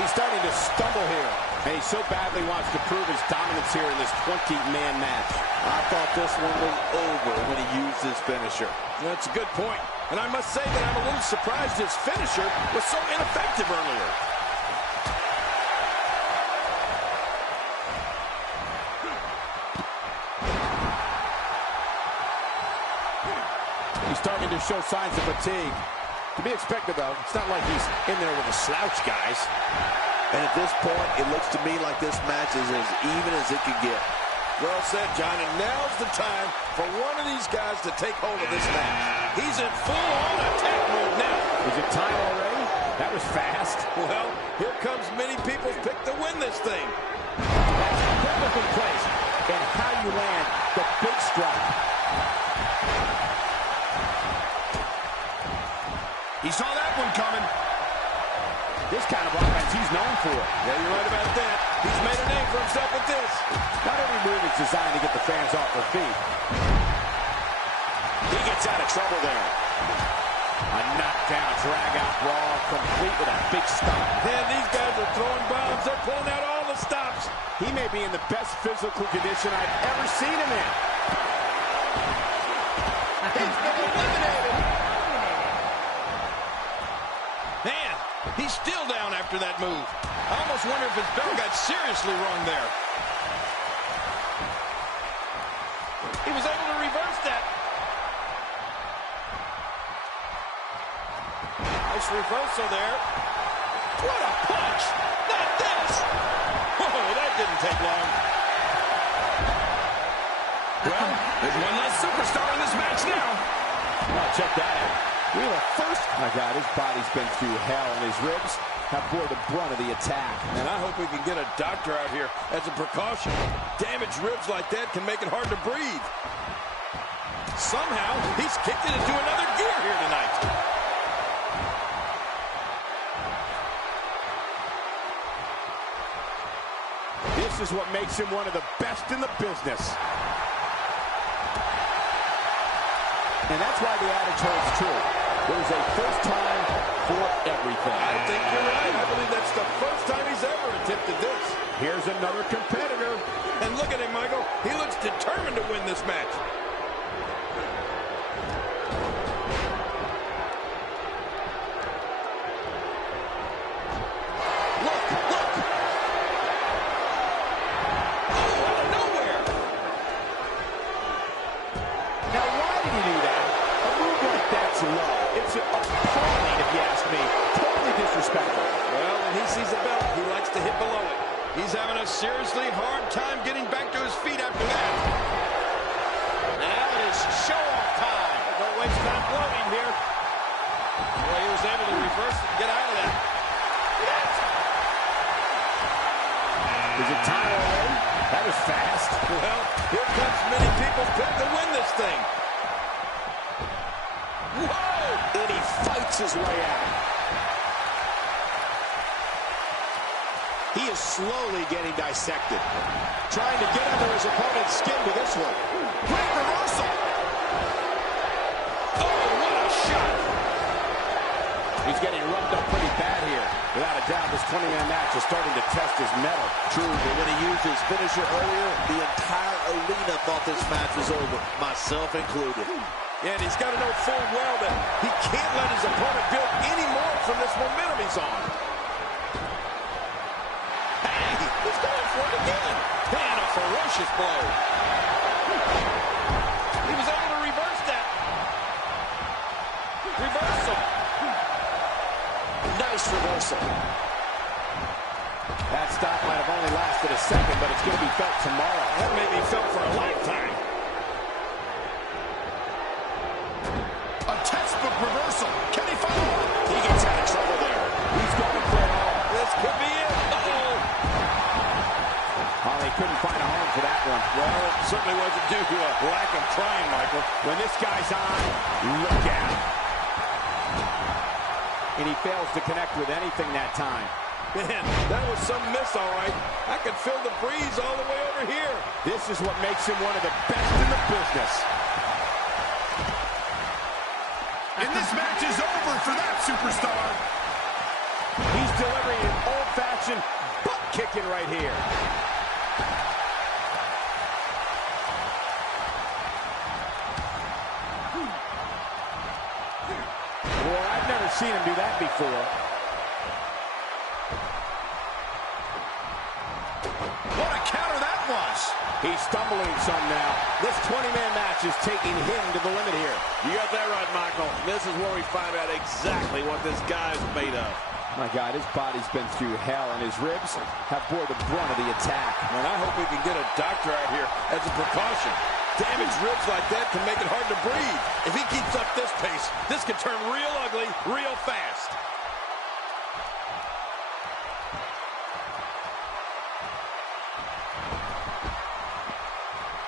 He's starting to stumble here, and he so badly wants to prove his dominance here in this 20-man match. I thought this one was over when he used his finisher. That's a good point. And I must say that I'm a little surprised his finisher was so ineffective earlier. He's starting to show signs of fatigue. To be expected, though. It's not like he's in there with a slouch, guys. And at this point, it looks to me like this match is as even as it could get. Well said, John, and now's the time for one of these guys to take hold of this match. He's in full-on attack mode now. Is it time already? That was fast. Well, here comes many people's pick to win this thing. That's perfectly placed in how you land the big strike. He saw that one coming. This kind of offense he's known for. Yeah, you're right about that. He's made a name for himself with this. Not every move is designed to get the fans off their feet. He gets out of trouble there. A knockdown, drag-out brawl, complete with a big stop. Man, these guys are throwing bombs. They're pulling out all the stops. He may be in the best physical condition I've ever seen him in. He's been eliminated. Man, he's still down after that move. I almost wonder if his bell got seriously wrong there. He was able to reverse that. Nice reversal there. What a punch! Not this! Whoa, that didn't take long. Well, there's one less superstar in this match now. Oh, check that out. We have a first. My God, his body's been through hell, and his ribs have bore the brunt of the attack. And I hope we can get a doctor out here as a precaution. Damaged ribs like that can make it hard to breathe. Somehow, he's kicked it into another gear here tonight. This is what makes him one of the best in the business. And that's why the adage holds true. There's a first time for everything. I think you're right. I believe that's the first time he's ever attempted this. Here's another competitor. And look at him, Michael. He looks determined to win this match. Look, look. Oh, out of nowhere. Now, why did he do that? A move like that's low. It's appalling, if you ask me. Totally disrespectful. Well, when he sees a belt, he likes to hit below it. He's having a seriously hard time getting back to his feet after that. Now it is show-off time. Don't waste time gloating here. Boy, he was able to reverse it and get out of that. Is it time already? That was fast. Well, here comes many people's pick to win this thing. Whoa! And he fights his way out. He is slowly getting dissected. Trying to get under his opponent's skin with this one. Great reversal. Oh, what a shot. He's getting roughed up pretty bad here. Without a doubt, this 20-man match is starting to test his mettle. True, but when he used his finisher earlier, the entire arena thought this match was over, myself included. Yeah, and he's got to know full well that he can't let his opponent build any more from this momentum he's on. Hey, he's going for it again. And a ferocious blow. He was able to reverse that. Reversal. Nice reversal. That stop might have only lasted a second, but it's going to be felt tomorrow. That may be felt for a lifetime. A textbook reversal. Can he follow up? He gets out of trouble there. He's going for it all. This could be it. Uh-oh. Oh, they couldn't find a home for that one. Well, it certainly wasn't due to a lack of trying, Michael. When this guy's on, look out. And he fails to connect with anything that time. Man, that was some miss, all right. I can feel the breeze all the way over here. This is what makes him one of the best in the business. And this match is over for that superstar. He's delivering an old-fashioned butt kicking right here. Well, I've never seen him do that before. What a counter that was. He's stumbling some now. This 20-man match is taking him to the limit here. You got that right, Michael. This is where we find out exactly what this guy's made of. My God, his body's been through hell, and his ribs have bore the brunt of the attack. Man, I hope we can get a doctor out here as a precaution. Damaged ribs like that can make it hard to breathe. If he keeps up this pace, this could turn real ugly real fast.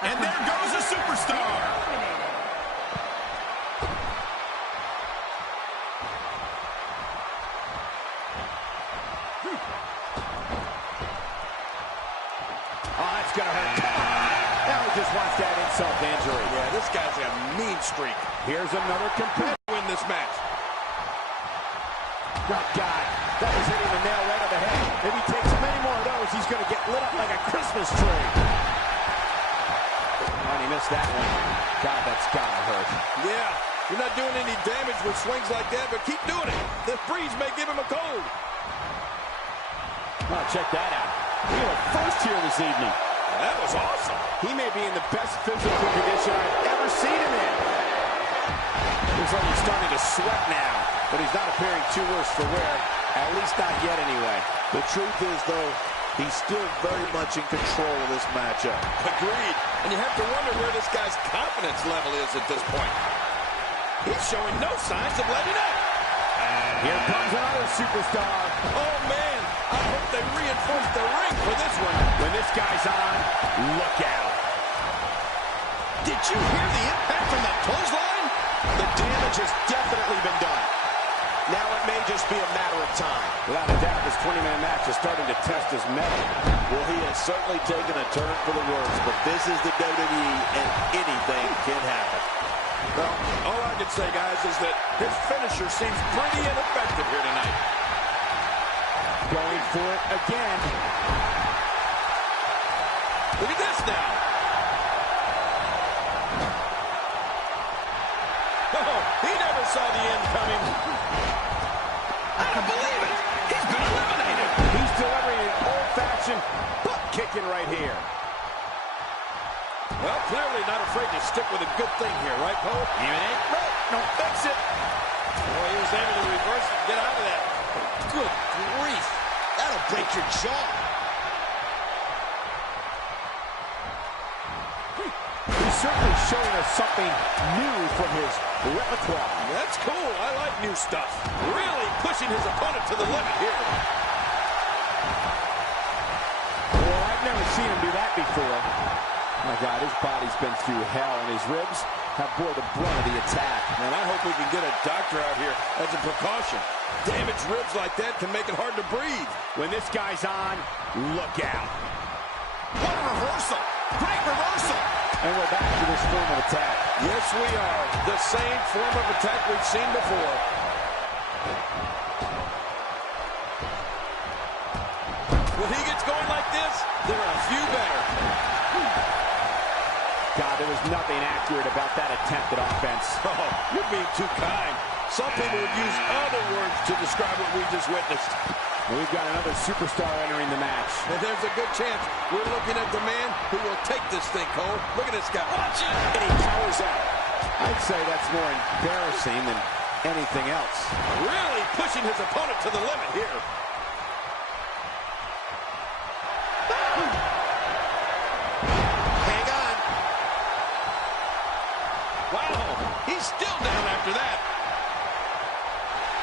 And there goes a superstar. Oh, that's going to hurt. Come on. Now he just wants that insult to injury. Yeah, this guy's got a mean streak. Here's another competitor. Win this match. Oh, God. That was hitting the nail right on the head. If he takes many more of those, he's going to get lit up like a Christmas tree. Oh, and he missed that one. God, that's got to hurt. Yeah, you're not doing any damage with swings like that, but keep doing it. The breeze may give him a cold. Oh, check that out. We were first here this evening. That was awesome. He may be in the best physical condition I've ever seen him in. Looks like he's starting to sweat now, but he's not appearing too worse for wear, at least not yet anyway. The truth is, though, he's still very much in control of this matchup. Agreed. And you have to wonder where this guy's confidence level is at this point. He's showing no signs of letting up. Here comes another superstar. Oh, man. I hope they reinforce the ring for this one. When this guy's on, look out. Did you hear the impact from that clothesline? The damage has definitely been done. Now it may just be a matter of time. Without a doubt, this 20-man match is starting to test his mettle. Well, he has certainly taken a turn for the worse, but this is the WWE, and anything can happen. Well, all I can say, guys, is that his finisher seems pretty ineffective here tonight. Going for it again. Look at this now. Oh, he never saw the end coming. I don't believe it. He's been eliminated. He's delivering an old-fashioned butt kicking right here. Well, clearly not afraid to stick with a good thing here, right, Cole? Even ain't broke. Don't fix it. Boy, he was able to reverse it and get out of that. Good grief. That'll break your jaw. He's certainly showing us something new from his repertoire. That's cool. I like new stuff. Really pushing his opponent to the limit here. Well, I've never seen him do that before. My God, his body's been through hell, and his ribs have bore the brunt of the attack. And I hope we can get a doctor out here as a precaution. Damaged ribs like that can make it hard to breathe. When this guy's on, look out. What a reversal. Great reversal. And we're back to this form of attack. Yes, we are. The same form of attack we've seen before. When he gets going like this, there are a few better. God, there was nothing accurate about that attempted offense. Oh, you're being too kind. Some people would use other words to describe what we just witnessed. And we've got another superstar entering the match. And there's a good chance we're looking at the man who will take this thing, Cole. Look at this guy. Watch it. And he powers out. I'd say that's more embarrassing than anything else. Really pushing his opponent to the limit here. Hang on. Wow, he's still down after that.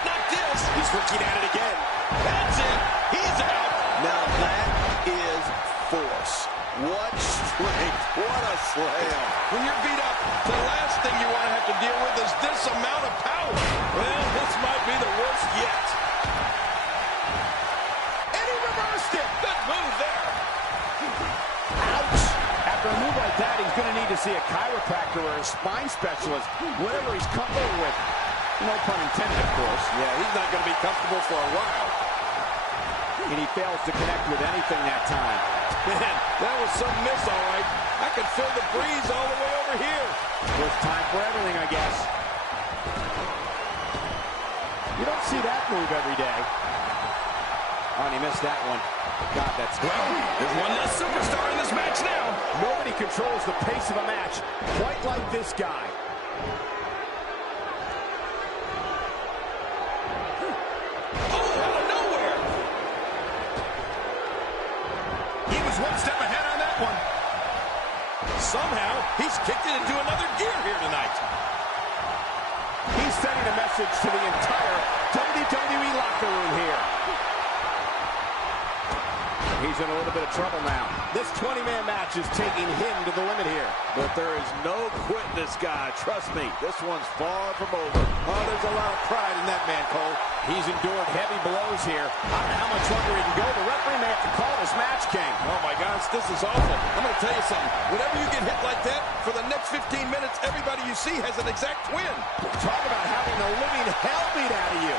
Not this. He's looking at it again. That's it. He's out. Now that is force. What strength. What a slam. When you're beat up, the last thing you want to have to deal with is this amount of power. Well, this might be the worst yet. to see a chiropractor or a spine specialist, whatever he's comfortable with. No pun intended, of course. Yeah, he's not going to be comfortable for a while. And he fails to connect with anything that time. Man, that was some miss, all right. I could feel the breeze all the way over here. Well, it's time for everything, I guess. You don't see that move every day. Oh, and he missed that one. God, that's... Well, there's one less superstar in this match now. Nobody controls the pace of a match quite like this guy. Oh, out of nowhere. He was one step ahead on that one. Somehow, he's kicked it into another gear here tonight. He's sending a message to the entire WWE locker room here. He's in a little bit of trouble now. This 20-man match is taking him to the limit here. But there is no quitting this guy. Trust me, this one's far from over. Oh, there's a lot of pride in that man, Cole. He's endured heavy blows here. I don't know how much longer he can go. The referee may have to call this match, King. Oh, my gosh, this is awful. I'm going to tell you something. Whenever you get hit like that, for the next 15 minutes, everybody you see has an exact twin. Talk about having the living hell beat out of you.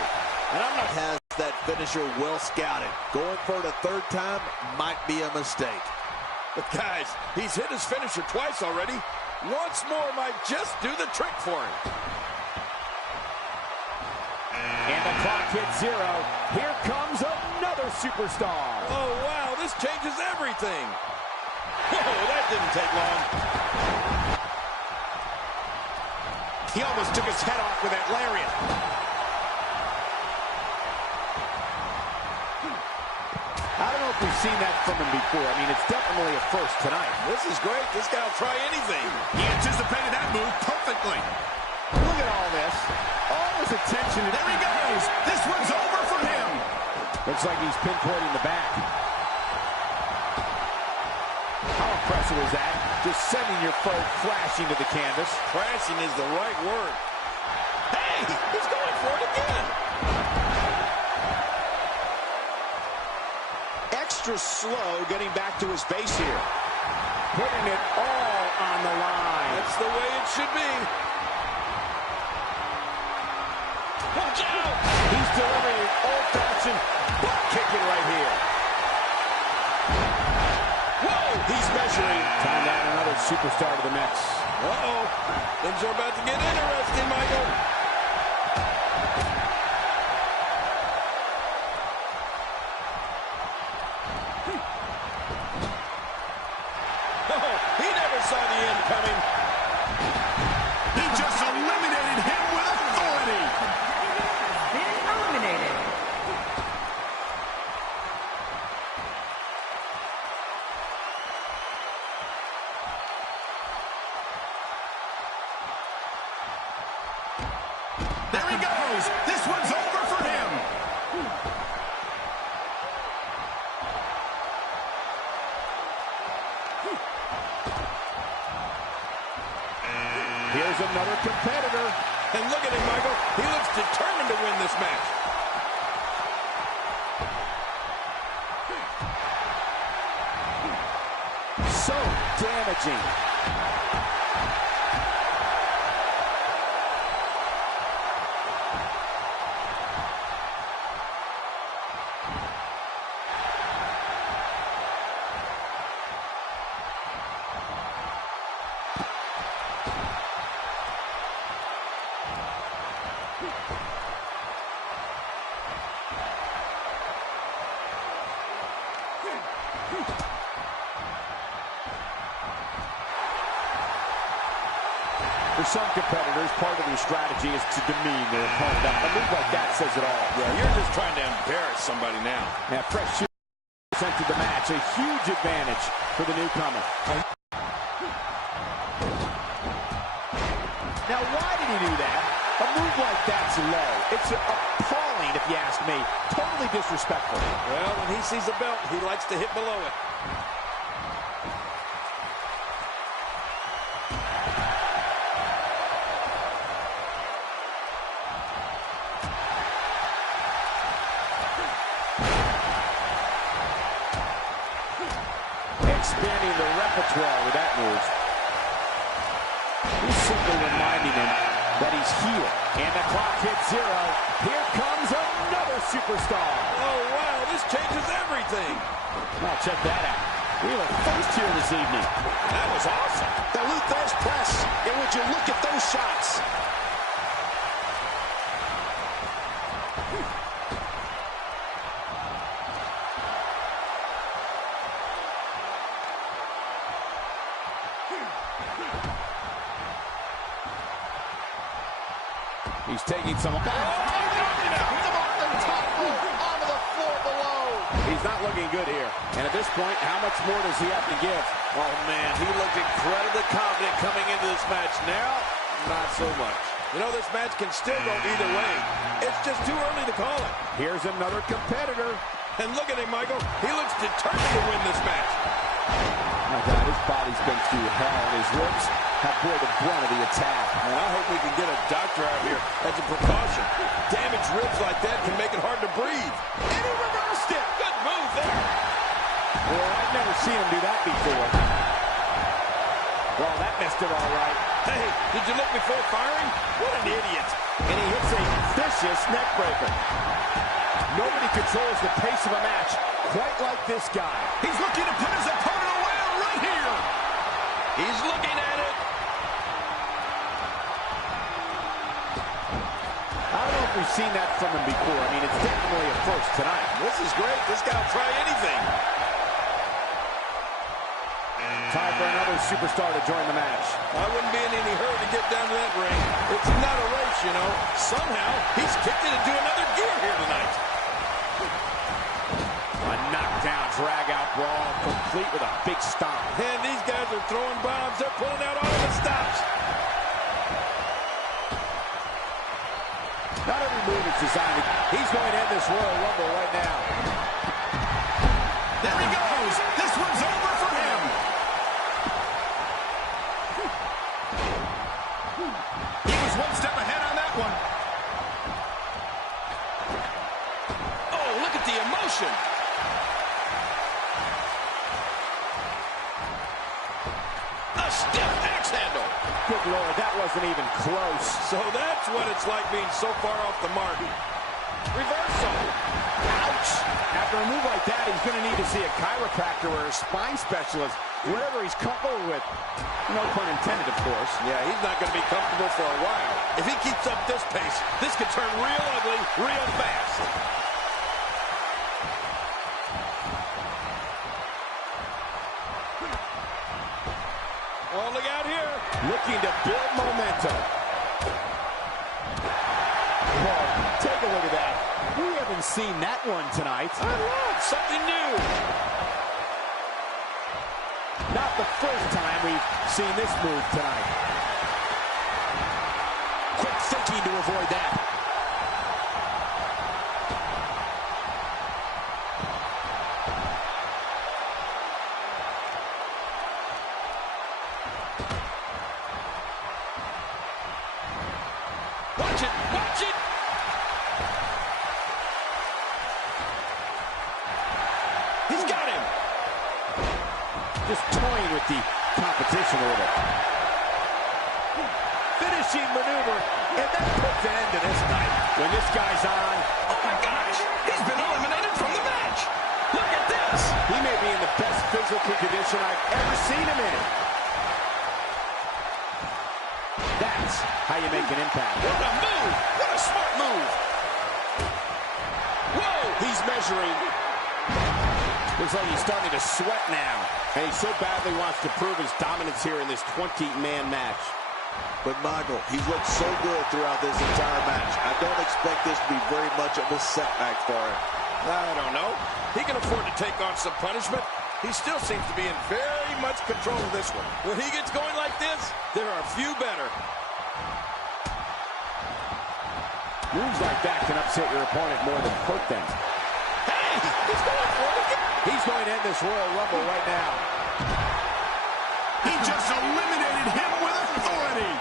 And I'm not has that finisher well scouted. Going for it a third time might be a mistake. But guys, he's hit his finisher twice already. Once more might just do the trick for him. And the clock hits 0. Here comes another superstar. Oh, wow, this changes everything. Whoa, that didn't take long. He almost took his head off with that lariat. I don't know if we've seen that from him before. I mean, it's definitely a first tonight. This is great. This guy will try anything. He anticipated that move perfectly. Look at all this. All this attention. There he goes. This one's over for him. Looks like he's pinpointing the back. How impressive is that? Just sending your foe flashing to the canvas. Crashing is the right word. Hey, he's going for it again. Extra slow getting back to his base here. Putting it all on the line. That's the way it should be. Watch out! He's delivering an old-fashioned butt kicking right here. Whoa! He's measuring. Time to add another superstar to the mix. Uh-oh. Things are about to get interesting, Michael. Oh, he never saw the end coming. He just eliminated him with authority. Been eliminated. There he goes. This one's over for him. Here's another competitor. And look at him, Michael. He looks determined to win this match. So damaging. For some competitors, part of their strategy is to demean their opponent. A move like that says it all. Yeah, you're just trying to embarrass somebody now. Now, fresh shoes entered the match. A huge advantage for the newcomer. Now, why did he do that? A move like that's low. It's appalling, if you ask me. Totally disrespectful. Well, when he sees the belt, he likes to hit below it. Expanding the repertoire with that move. He's simply reminding him that he's here. And the clock hits 0. Here comes another superstar. Oh, wow, this changes everything. Well, check that out. We have a first here this evening. That was awesome. The Luther's press, and would you look at those shots? He's taking some... He's not looking good here. And at this point, how much more does he have to give? Oh, man, he looked incredibly confident coming into this match. Now, not so much. You know, this match can still go either way. It's just too early to call it. Here's another competitor. And look at him, Michael. He looks determined to win this match. My God, his body's been through hell, and his ribs have bore the brunt of the attack. And I hope we can get a doctor out here as a precaution. Damaged ribs like that can make it hard to breathe. And he reversed it. Good move there. Well, I've never seen him do that before. Well, that missed it all right. Hey, did you look before firing? What an idiot. And he hits a vicious neck breaker. Nobody controls the pace of a match quite like this guy. He's looking to put his opponent away right here. He's looking at it. I don't know if we've seen that from him before. I mean, it's definitely a first tonight. This is great. This guy will try anything. Time for another superstar to join the match. I wouldn't be in any hurry to get down to that ring. It's not a race, you know. Somehow, he's kicked it into another gear here tonight. A knockdown, drag-out brawl, complete with a big stomp. And these guys are throwing bombs. They're pulling out all the stops. Not every move is designed. He's going to end this Royal Rumble right now. There he goes. This one's over for him. He was one step ahead on that one. Oh, look at the emotion. A stiff axe handle. Good Lord, that wasn't even close. So that's what it's like being so far off the mark. Reversal. Ouch. After a move like that, he's going to need to see a chiropractor or a spine specialist, whatever he's comfortable with. No pun intended, of course. Yeah, he's not going to be comfortable for a while. If he keeps up this pace, this could turn real ugly real fast. Oh, look out here. Looking to build momentum. Whoa, take a look at that. We haven't seen that one tonight. I love something new. Not the first time we've seen this move tonight. Quick thinking to avoid that. Watch it, watch it. He's got him. Just toying with the competition a little. Finishing maneuver, and that puts an end to this night. When this guy's on, Oh my gosh, he's been eliminated from the match. Look at this. he may be in the best physical condition I've ever seen him in. That's how you make an impact. What a move. What a smart move. Whoa. He's measuring. Looks like he's starting to sweat now. And he so badly wants to prove his dominance here in this 20-man match. But Michael, he's looked so good throughout this entire match. I don't expect this to be very much of a setback for him. I don't know. He can afford to take on some punishment. He still seems to be in very much control of this one. When he gets going like this, there are a few better. Moves like that can upset your opponent more than hurt them. Hey, he's going for it again. He's going to end this Royal Rumble right now. He just eliminated him with authority.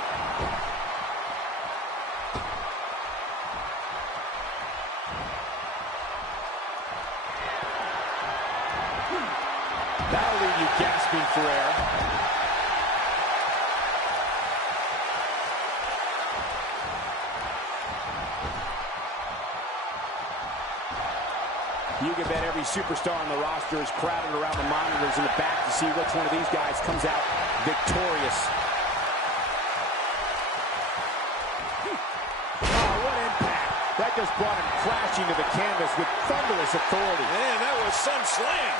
That'll leave you gasping for air. You can bet every superstar on the roster is crowded around the monitors in the back to see which one of these guys comes out victorious. Oh, what impact. That just brought him crashing to the canvas with thunderous authority. Man, that was some slam.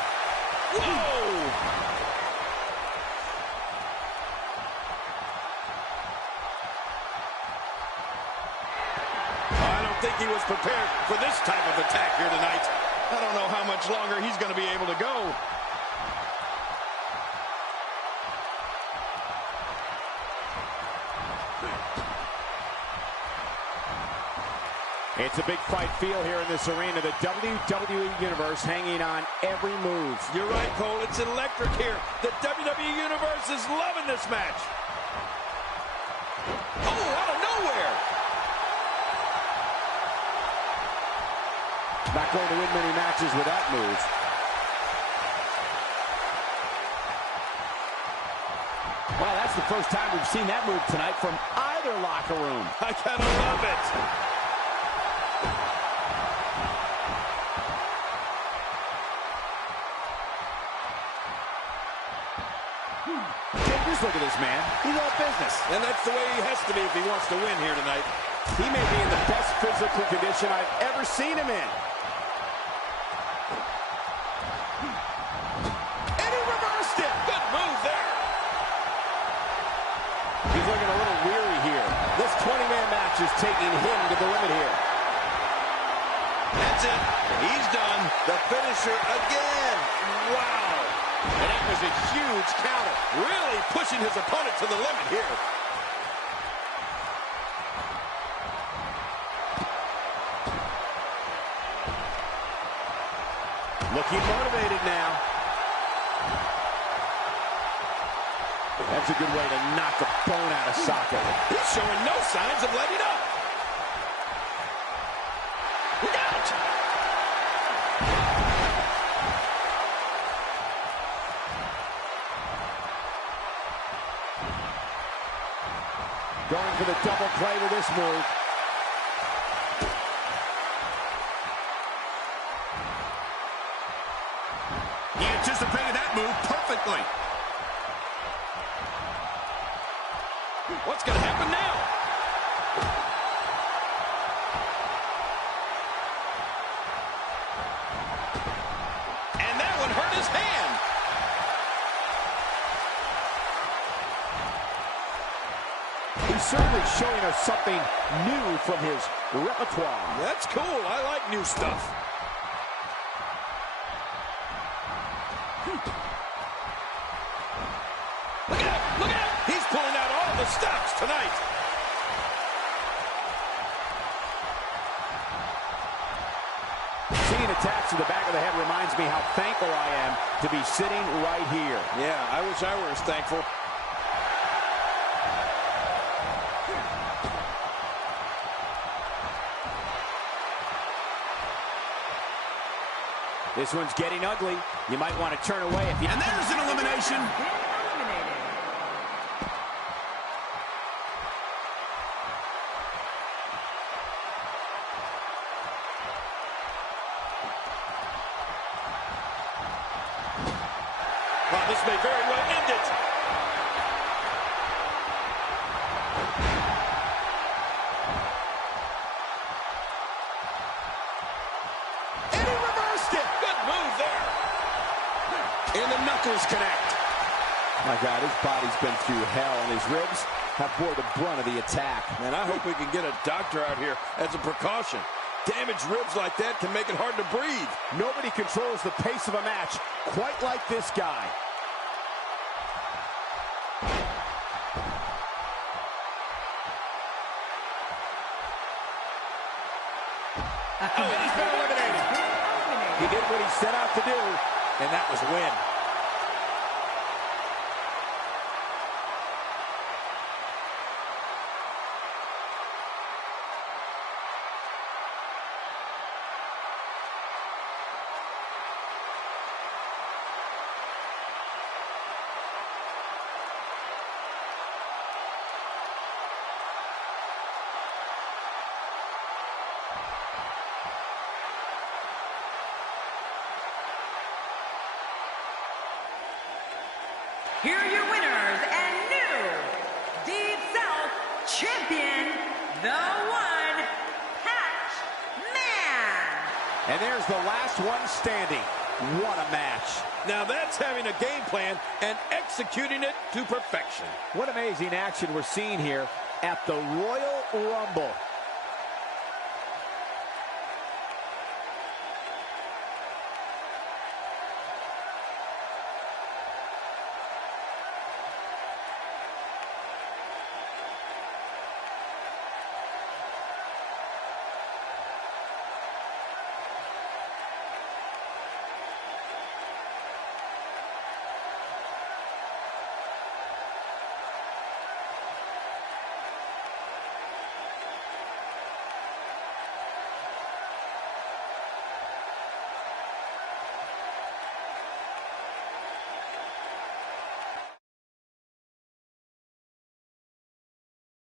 Whoa! I think he was prepared for this type of attack here tonight. I don't know how much longer he's going to be able to go. It's a big fight feel here in this arena. The WWE Universe hanging on every move. You're right, Cole. It's electric here. The WWE Universe is loving this match. Oh, out of nowhere. Not going to win many matches with that move. Well, that's the first time we've seen that move tonight from either locker room. I kind of love it. Just look at this man. He's all business. And that's the way he has to be if he wants to win here tonight. He may be in the best physical condition I've ever seen him in. Looking a little weary here. This 20-man match is taking him to the limit here. That's it. He's done. The finisher again. Wow. And that was a huge counter. Really pushing his opponent to the limit here. Looking motivated now. That's a good way to knock a bone out of socket. He's showing no signs of letting up. Look out! Going for the double play with this move. He anticipated that move perfectly. What's going to happen now? And that one hurt his hand. He's certainly showing us something new from his repertoire. That's cool. I like new stuff. Look out! Look out! He's pulling out all the stops tonight. Seeing attacks to the back of the head reminds me how thankful I am to be sitting right here. Yeah, I wish I were as thankful. This one's getting ugly. You might want to turn away if you... And there's an elimination. Well, this may very well end it. And he reversed it. Good move there. And the knuckles connect. My God, his body's been through hell, and his ribs have bore the brunt of the attack. Man, I hope we can get a doctor out here as a precaution. Damaged ribs like that can make it hard to breathe. Nobody controls the pace of a match quite like this guy. Oh, and he's been eliminated. He did what he set out to do, And that was win. here are your winners and new Deep South champion, the One Patch Man. And there's the last one standing. What a match. Now that's having a game plan and executing it to perfection. What amazing action we're seeing here at the Royal Rumble.